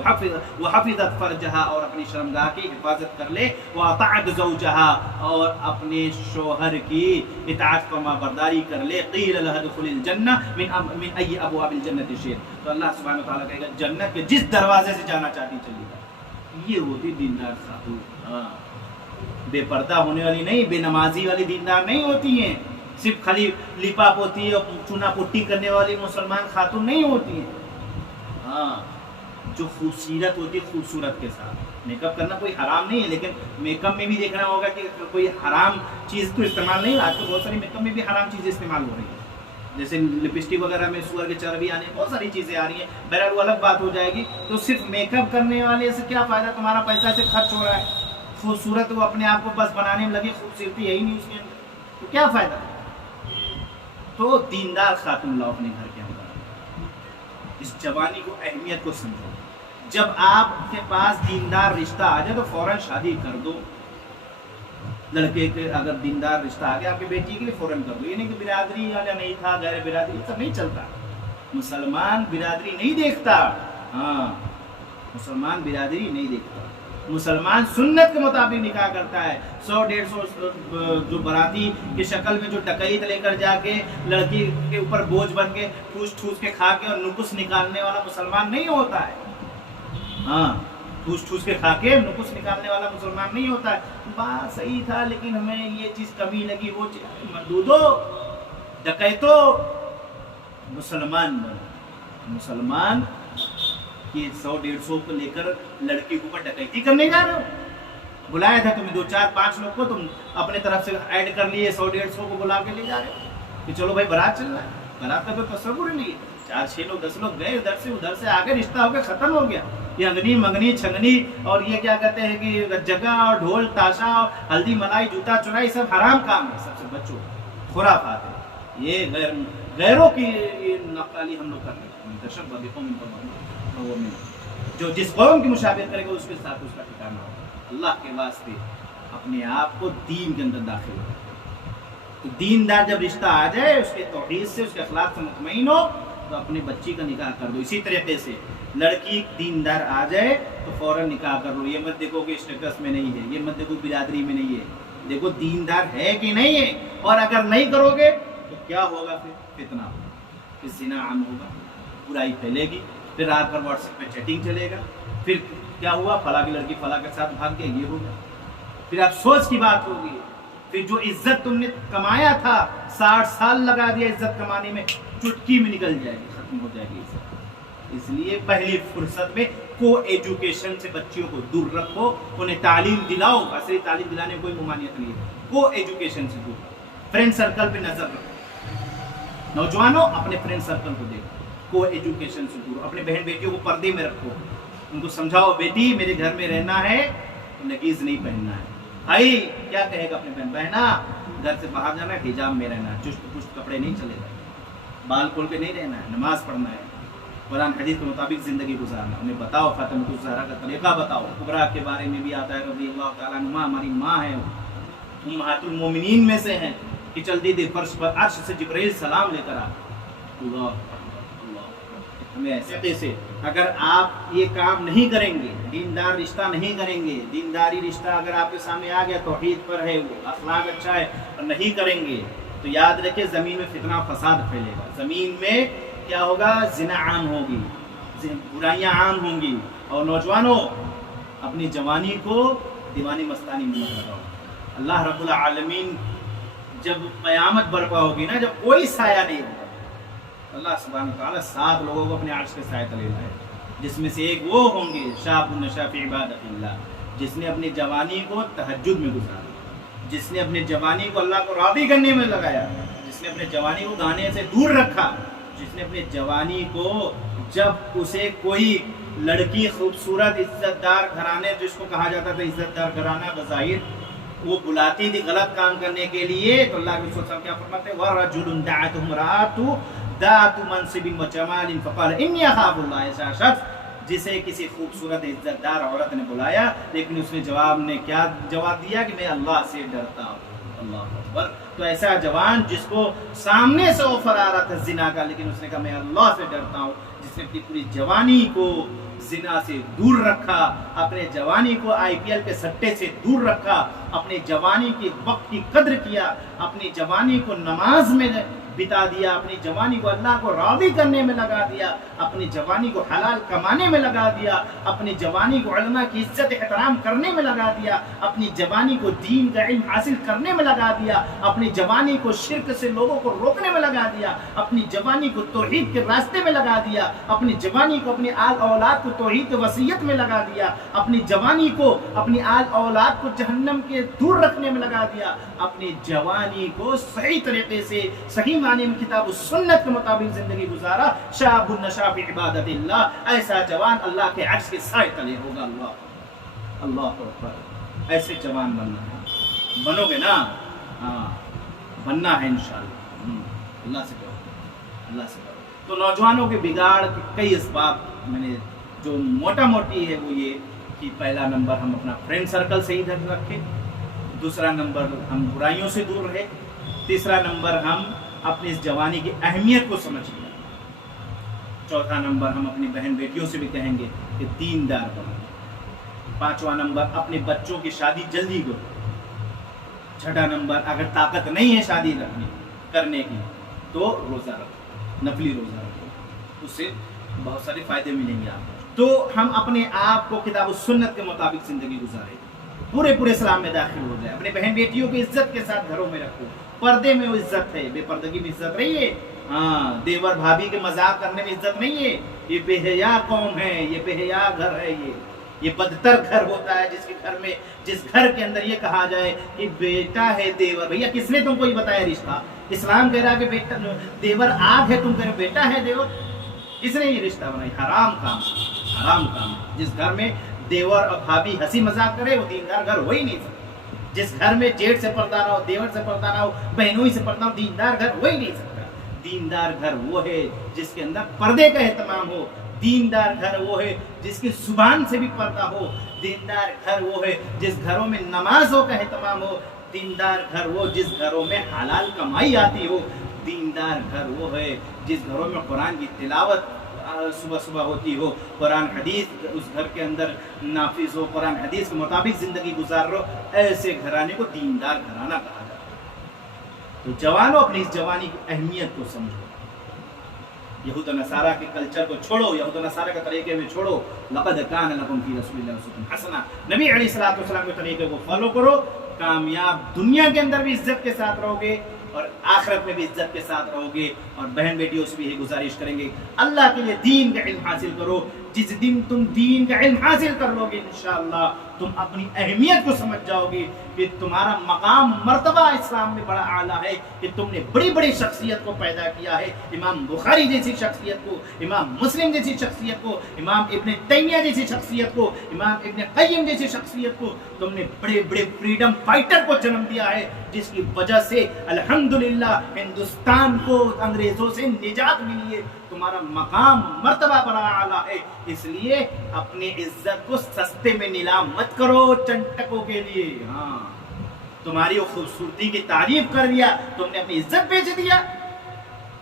وحفظت فرجہا، اور اپنی شرمگاہ کی حفاظت کر لے، واطاعت زوجہا، اور اپنے شوہر کی اطاعت فرما برداری کر لے. قیل لها ادخلی الجنہ من ای ابواب الجنۃ شئت، تو اللہ سبحانہ وتعالیٰ کہے گا جنت کے جس دروازے سے جانا چاہتی چلی جائے. یہ ہوتی دیندار خاتون. ہاں، بے پردہ ہونے والی نہیں، بے نمازی والی دیندار نہیں ہوتی ہیں. صرف خالی لپا پوتی اور چونا پٹی کرنے والی مسلمان خاتون نہیں ہوتی ہیں. ہاں، جو خوبصورت ہوتی ہے خوبصورت کے ساتھ. میک اپ کرنا کوئی حرام نہیں ہے، لیکن میک اپ میں بھی دیکھنا ہوگا کہ کوئی حرام چیز تو استعمال نہیں. آج تو بہت ساری میک اپ میں بھی حرام چیزیں استعمال ہو رہی ہیں، جیسے لپسٹک وغیرہ میں سور کے چربی آنے، بہت ساری چیزیں آ رہی ہیں. بہرحال وہ الگ بات ہو جائے گی. تو صرف میک اپ کرنے والے سے کیا فائدہ؟ تمہارا پیسہ سے خرچ ہو رہا ہے. خوبصورت وہ اپنے آپ کو بس بنانے میں لگی، خوبصورتی یہی نہیں اس کے اندر، تو کیا فائدہ؟ تو دیندار خاتون لاؤ اپنے گھر کے اندر. اس جوانی کو، اہمیت کو سمجھو. جب آپ کے پاس دیندار رشتہ آ جائے تو فوراً شادی کر دو. لڑکے کے اگر دیندار رشتہ آ گیا آپ کی بیٹی کے لیے، فوراً کر دو. یہ نہیں کہ برادری والا نہیں تھا، غیر برادری، سب نہیں چلتا. مسلمان برادری نہیں دیکھتا. ہاں، مسلمان برادری نہیں دیکھتا. مسلمان سنت کے مطابق نکاح کرتا ہے. 100-150 جو باراتی کی شکل میں جو ڈکیت لے کر جا کے لڑکی کے اوپر بوجھ بن کے ٹھوس کے کھا کے اور نکس نکالنے والا مسلمان نہیں ہوتا ہے. ہاں، ٹھوس کے کھا کے نکس نکالنے والا مسلمان نہیں ہوتا ہے. بات صحیح تھا لیکن ہمیں یہ چیز کمی لگی، وہ چیز مردودو ڈکیتو. مسلمان بنو. مسلمان کہ 100-150 کو لے کر لڑکی کے اوپر ڈکیتی کرنے جا رہے ہو. بلایا تھا تمہیں 2-4-5 لوگ کو، تم اپنے طرف سے ایڈ کر لیے، 100-150 کو بلا کے لے جا رہے ہو کہ چلو بھائی بارات چل رہا ہے. بارات کا تو تصور ہی نہیں ہے. 4-6 لوگ 10 لوگ گئے، ادھر سے آگے رشتہ ہو کے ختم ہو گیا. یہ انگنی منگنی چھنگنی اور یہ کیا کہتے ہیں کہ جگہ اور ڈھول تاشا اور ہلدی ملائی جوتا چورائی سب حرام کام ہے. سب سے بچوں، خرافات ہے یہ. غیروں کی نقالی ہم لوگ کرتے ہیں. جو جس قوم کی مشابہت کرے گا اس کے ساتھ اس کا ٹھکانہ ہوگا. اللہ کے واسطے اپنے آپ کو دین کے اندر داخل ہو. تو دیندار جب رشتہ آ جائے، اس کے توحید سے، اس کے اخلاق سے مطمئن ہو، تو اپنی بچی کا نکاح کر دو. اسی طریقے سے لڑکی دیندار آ جائے تو فوراً نکاح کر لو. یہ مت دیکھو کہ اسٹیٹس میں نہیں ہے، یہ مت دیکھو برادری میں نہیں ہے، دیکھو دیندار ہے کہ نہیں ہے. اور اگر نہیں کرو گے تو کیا ہوگا؟ پھر فتنہ ہوگا، پھر زنا عام ہوگا، برائی پھیلے گی، پھر رات بھر واٹس ایپ پہ چیٹنگ چلے گا، پھر کیا ہوا، فلاں کی لڑکی فلاں کے ساتھ بھاگ گئی، یہ ہو گیا. پھر افسوس کی بات ہوگی. پھر جو عزت تم نے کمایا تھا، 60 سال لگا دیا عزت کمانے میں، چٹکی میں نکل جائے گی، ختم ہو جائے گی عزت. اس لیے پہلی فرصت میں کو ایجوکیشن سے بچیوں کو دور رکھو، انہیں تعلیم دلاؤ. عصری تعلیم دلانے میں کوئی ممانعت نہیں ہے. کو ایجوکیشن سے دور. فرینڈ سرکل پہ نظر رکھو. نوجوانوں اپنے فرینڈ سرکل کو دیکھو، کو ایجوکیشن سے دور. اپنے بہن بیٹیوں کو پردے میں رکھو، ان کو سمجھاؤ بیٹی میرے گھر میں رہنا ہے، نقیز نہیں پہننا ہے. بھائی کیا کہے گا اپنے بہن، بہنا گھر سے باہر جانا ہے، حجاب میں رہنا ہے، چست پشت کپڑے نہیں چلے گا، بال کھول کے نہیں رہنا ہے، نماز پڑھنا ہے، قرآن حدیث کے مطابق زندگی گزارنا. انہیں بتاؤ فاطمہ الزہرا کا طریقہ بتاؤ. کبریٰ کے بارے میں بھی آتا ہے رضی اللہ تعالیٰ عنہا، ہماری ماں ہے، امہات المومنین میں سے ہیں، کہ چلتی تھی فرش پر، عرش سے جبرائیل سلام لے کر آ. اللہ ہمیں ایسے سے اگر آپ یہ کام نہیں کریں گے، دیندار رشتہ نہیں کریں گے، دینداری رشتہ اگر آپ کے سامنے آ گیا، توحید پر ہے، وہ اخلاق اچھا ہے، اور نہیں کریں گے تو یاد رکھیں زمین میں فتنہ فساد پھیلے گا. زمین میں کیا ہوگا، زنا عام ہوگی، برائیاں عام ہوں گی. اور نوجوانوں اپنی جوانی کو دیوانی مستانی میں مت لگاؤ. اللہ رب العالمین جب قیامت برپا ہوگی نا، جب کوئی سایہ نہیں ہوگا، اللہ سبحانہ وتعالیٰ 7 لوگوں کو اپنے عرش کے سائے تلے لائے، جس میں سے ایک وہ ہوں گے شاب نشا فی عبادت اللہ، جس نے اپنی جوانی کو تہجد میں گزارا، جس نے اپنی جوانی کو اللہ کو راضی کرنے میں لگایا، جس نے اپنے جوانی کو گانے سے دور رکھا، جس نے اپنے جوانی کو، جب اسے کوئی لڑکی خوبصورت عزت دار گھرانے، جس کو کہا جاتا تھا عزت دار گھرانہ بظاہر، وہ بلاتی تھی غلط کام کرنے کے لیے، تو اللہ کے رسول صلی اللہ علیہ وسلم کیا فرماتے ہیں، وَرَجُلٌ دَعَتْهُ امْرَأَتُهُ ذات منصب وجمال فقال انی اخاف اللہ. ایسا شخص جسے کسی خوبصورت عزت دار عورت نے بلایا، لیکن اس نے کیا جواب دیا کہ میں اللہ سے ڈرتا ہوں. اللہ اکبر. تو ایسا جوان جس کو سامنے سے آفر آ رہا تھا زنا کا، لیکن اس نے کہا میں اللہ سے ڈرتا ہوں، جس نے اپنی پوری جوانی کو زنا سے دور رکھا، اپنے جوانی کو IPL کے سٹے سے دور رکھا، اپنی جوانی کے وقت کی قدر کیا، اپنی جوانی کو نماز میں بتا دیا، اپنی جوانی کو اللہ کو راضی کرنے میں لگا دیا، اپنی جوانی کو حلال کمانے میں لگا دیا، اپنی جوانی کو علماء کی عزت احترام کرنے میں لگا دیا، اپنی جوانی کو دین کا علم حاصل کرنے میں لگا دیا، اپنی جوانی کو شرک سے لوگوں کو روکنے میں لگا دیا، اپنی جوانی کو توحید کے راستے میں لگا دیا، اپنی جوانی کو اپنی آل اولاد کو توحید کی وصیت میں لگا دیا، اپنی جوانی کو اپنی آل اولاد کو جہنم کے دور رکھنے میں لگا دیا، اپنی جوانی کو صحیح طریقے سے صحیح معنی میں کتاب و سنت کے مطابق زندگی گزارا، شاب النشا فی عبادت اللہ. ایسا جوان اللہ کے عرش کے سائے تلے ہوگا. اللہ اکبر. ایسے جوان بننا ہے، بنو گے نا؟ ہاں بننا ہے انشاءاللہ. اللہ سے کرو، اللہ سے کرو. تو نوجوانوں کے بگاڑ کے کئی اسباب میں نے جو موٹا موٹی ہے وہ یہ کہ پہلا نمبر ہم اپنا فرینڈ سرکل صحیح رکھیں، دوسرا نمبر ہم برائیوں سے دور رہے، تیسرا نمبر ہم اپنی اس جوانی کی اہمیت کو سمجھ لیں، چوتھا نمبر ہم اپنی بہن بیٹیوں سے بھی کہیں گے کہ دیندار بنو، پانچواں نمبر اپنے بچوں کی شادی جلدی کرو، چھٹا نمبر اگر طاقت نہیں ہے شادی کرنے کی تو روزہ رکھو، نفلی روزہ رکھو، اس سے بہت سارے فائدے ملیں گے آپ کو. تو ہم اپنے آپ کو کتاب و سنت کے مطابق زندگی گزاریں، پورے اسلام میں داخل ہو جائے، اپنے بہن بیٹیوں کی عزت کے ساتھ گھروں میں رکھو، پردے میں وہ عزت ہے، بے پردگی میں عزت نہیں ہے. ہاں دیور بھابھی کے مذاق کرنے میں عزت نہیں ہے. یہ بے حیا قوم ہے، یہ بے حیا گھر ہے، یہ بدتر گھر ہوتا ہے جس گھر کے اندر یہ کہا جائے کہ بیٹا ہے دیور. بھیا کس نے تم کو یہ بتایا رشتہ؟ اسلام کہہ رہا کہ بیٹا دیور آگ ہے، تم کہہ رہے بیٹا ہے دیور. کس نے یہ رشتہ بنائی؟ حرام کام، حرام کام. جس گھر میں دیور اور بھابھی ہنسی مذاق کرے وہ دیندار گھر ہو ہی نہیں سکتا. جس گھر میں جیٹ سے پردہ نہ ہو، دیور سے پردہ نہ ہو، بہنوئی سے پردہ ہو، دیندار گھر ہو ہی نہیں سکتا. دیندار گھر وہ ہے جس کے اندر پردے کا اہتمام ہو. دیندار گھر وہ ہے جس کی زبان سے بھی پردہ ہو. دیندار گھر وہ ہے جس گھروں میں نمازوں کا اہتمام ہو. دیندار گھر وہ جس گھروں میں حلال کمائی آتی ہو. دیندار گھر وہ ہے جس گھروں میں قرآن کی تلاوت صبح ہوتی ہو، قرآن حدیث اس گھر کے اندر نافذ ہو، قرآن حدیث کے مطابق زندگی گزار رہو. ایسے گھرانے کو دیندار گھرانہ کہا جاتا ہے. تو جوانوں اپنی اس جوانی کی اہمیت کو سمجھو. یہود و نصارہ کے کلچر کو چھوڑو، یہود و نصارہ کے طریقے میں چھوڑو. لقد کان لکم فی رسول اللہ اسوۃ حسنہ. نبی علیہ الصلوۃ والسلام کے طریقے کو فالو کرو، کامیاب دنیا کے اندر بھی عزت کے ساتھ رہو گے اور آخرت میں بھی عزت کے ساتھ رہو گے. اور بہن بیٹیوں سے بھی یہ گزارش کریں گے اللہ کے لیے دین کا علم حاصل کرو. جس دن تم دین کا علم حاصل کر لو گے انشاءاللہ تم اپنی اہمیت کو سمجھ جاؤ گے کہ تمہارا مقام مرتبہ اسلام میں بڑا اعلیٰ ہے، کہ تم نے بڑی بڑی شخصیت کو پیدا کیا ہے. امام بخاری جیسی شخصیت کو، امام مسلم جیسی شخصیت کو، امام ابن تیمیہ جیسی شخصیت کو، امام ابن قیم جیسی شخصیت کو تم نے بڑے بڑے فریڈم فائٹر کو جنم دیا ہے، جس کی وجہ سے الحمدللہ ہندوستان کو انگریزوں سے نجات ملی ہے. تمہارا مقام مرتبہ بڑا اعلیٰ ہے، اس لیے اپنی عزت کو سستے میں نیلام مت کرو چنٹکوں کے لیے. ہاں تمہاری خوبصورتی کی تعریف کر دیا، تم نے اپنی عزت بیچ دیا.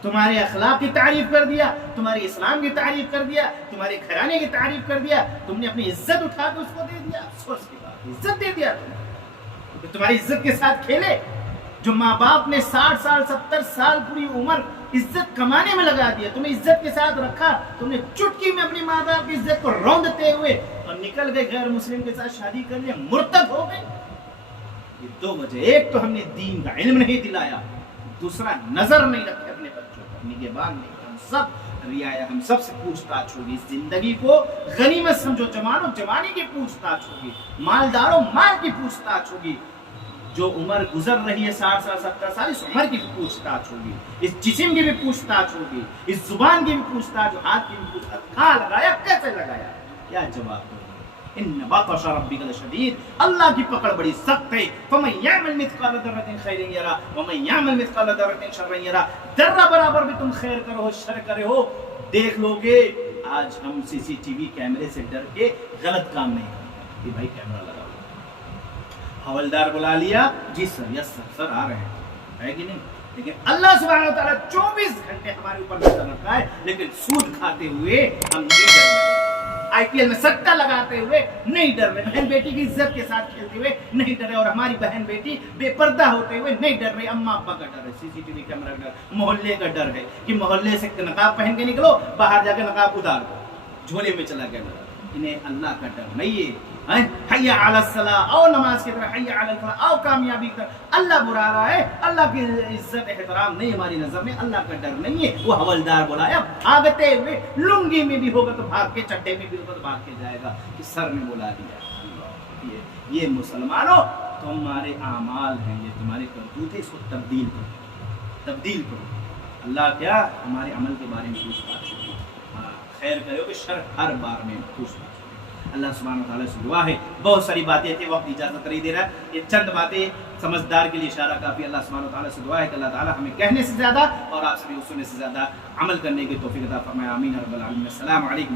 تمہارے اخلاق کی تعریف کر دیا، تمہارے اسلام کی تعریف کر دیا، تمہارے گھرانے کی تعریف کر دیا، تم نے اپنی عزت اٹھا کے اس کو دے دیا. افسوس کی بات، عزت دے دیا تم. تمہاری عزت کے ساتھ کھیلے. جو ماں باپ نے 60 سال 70 سال پوری عمر عزت کمانے میں لگا دیا، تمہیں عزت کے ساتھ رکھا، تم نے چٹکی میں اپنی ماں باپ کی عزت کو روندتے ہوئے اور نکل گئے غیر مسلم کے ساتھ شادی کر لیا، مرتد ہو گئے. یہ دو وجہ، ایک تو ہم نے دین کا علم نہیں دلایا، دوسرا نظر نہیں رکھے اپنے بچوں پر، نگہبان نہیں. ہم سب رعایا، ہم سب سے پوچھ تاچھ ہوگی. زندگی کو غنیمت سمجھو، جوانوں جوانی کی پوچھ تاچھ ہوگی، مالداروں مال کی پوچھ تاچھ ہوگی. جو عمر گزر رہی ہے 60 سال 70 سال، اس عمر کی بھی پوچھ تاچھ ہوگی، اس جسم کی بھی پوچھ تاچھ ہوگی، اس زبان کی بھی پوچھ تاچھ، ہاتھ کی بھی پوچھ تاچھ. کہاں لگایا، کیسے لگایا، کیا جواب دو. ان بطش ربک لشدید، اللہ کی پکڑ بڑی سخت ہے. فمن یعمل مثقال ذرۃ خیرا یرہ ومن یعمل مثقال ذرۃ شرا یرہ. ذرہ برابر بھی تم خیر کرو شر کرے ہو دیکھ لو گے. آج ہم CCTV کیمرے سے ڈر کے غلط کام نہیں کرتے کہ بھائی کیمرہ لگا، حوالدار بلا لیا، جی سر یس سر سر آ رہے ہیں، ہے کہ نہیں. لیکن اللہ سبحانہ وتعالیٰ 24 گھنٹے ہمارے اوپر نظر رکھا ہے. لیکن سود کھاتے ہوئے ہم نہیں ڈر رہے، IPL میں سٹا لگاتے ہوئے نہیں ڈر رہے، بہن بیٹی کی عزت کے ساتھ کھیلتے ہوئے نہیں ڈر رہے، اور ہماری بہن بیٹی بے پردہ ہوتے ہوئے نہیں ڈر رہے. اماں ابا کا ڈر ہے، CCTV کیمرہ کا ڈر، محلے کا ڈر ہے کہ محلے سے نقاب پہن کے نکلو، باہر جا کے نقاب اتار دو، جھولے میں چلا گیا. انہیں اللہ کا ڈر نہیں ہے. حی علی الصلاۃ، او نماز کی طرف، حی علی الفلاح، او کامیابی کی طرف. اللہ برا رہا ہے، اللہ کی عزت احترام نہیں ہماری نظر میں، اللہ کا ڈر نہیں ہے. وہ حوالدار بلایا، بھاگتے ہوئے، لنگی میں بھی ہوگا تو بھاگ کے، چڈے میں بھی ہوگا تو بھاگ کے جائے گا کہ سر نے بلا دیا. یہ مسلمانوں تمہارے اعمال ہیں، یہ تمہارے کرتوت ہے، اس کو تبدیل کرو، تبدیل کرو. اللہ کیا ہمارے عمل کے بارے میں پوچھ تاچھ ہوگی. خیر کرو کہ شر ہر بار میں پوچھ تاچھ. اللہ سبحانہ وتعالیٰ سے دعا ہے. بہت ساری باتیں تھیں، وقت اجازت نہیں دے رہا. یہ چند باتیں سمجھدار کے لیے اشارہ کافی. اللہ سبحانہ وتعالیٰ سے دعا ہے کہ اللہ تعالیٰ ہمیں کہنے سے زیادہ اور آپ سے بھی سننے سے زیادہ عمل کرنے کی توفیق عطا فرمائے. آمین رب العالمین. السلام علیکم.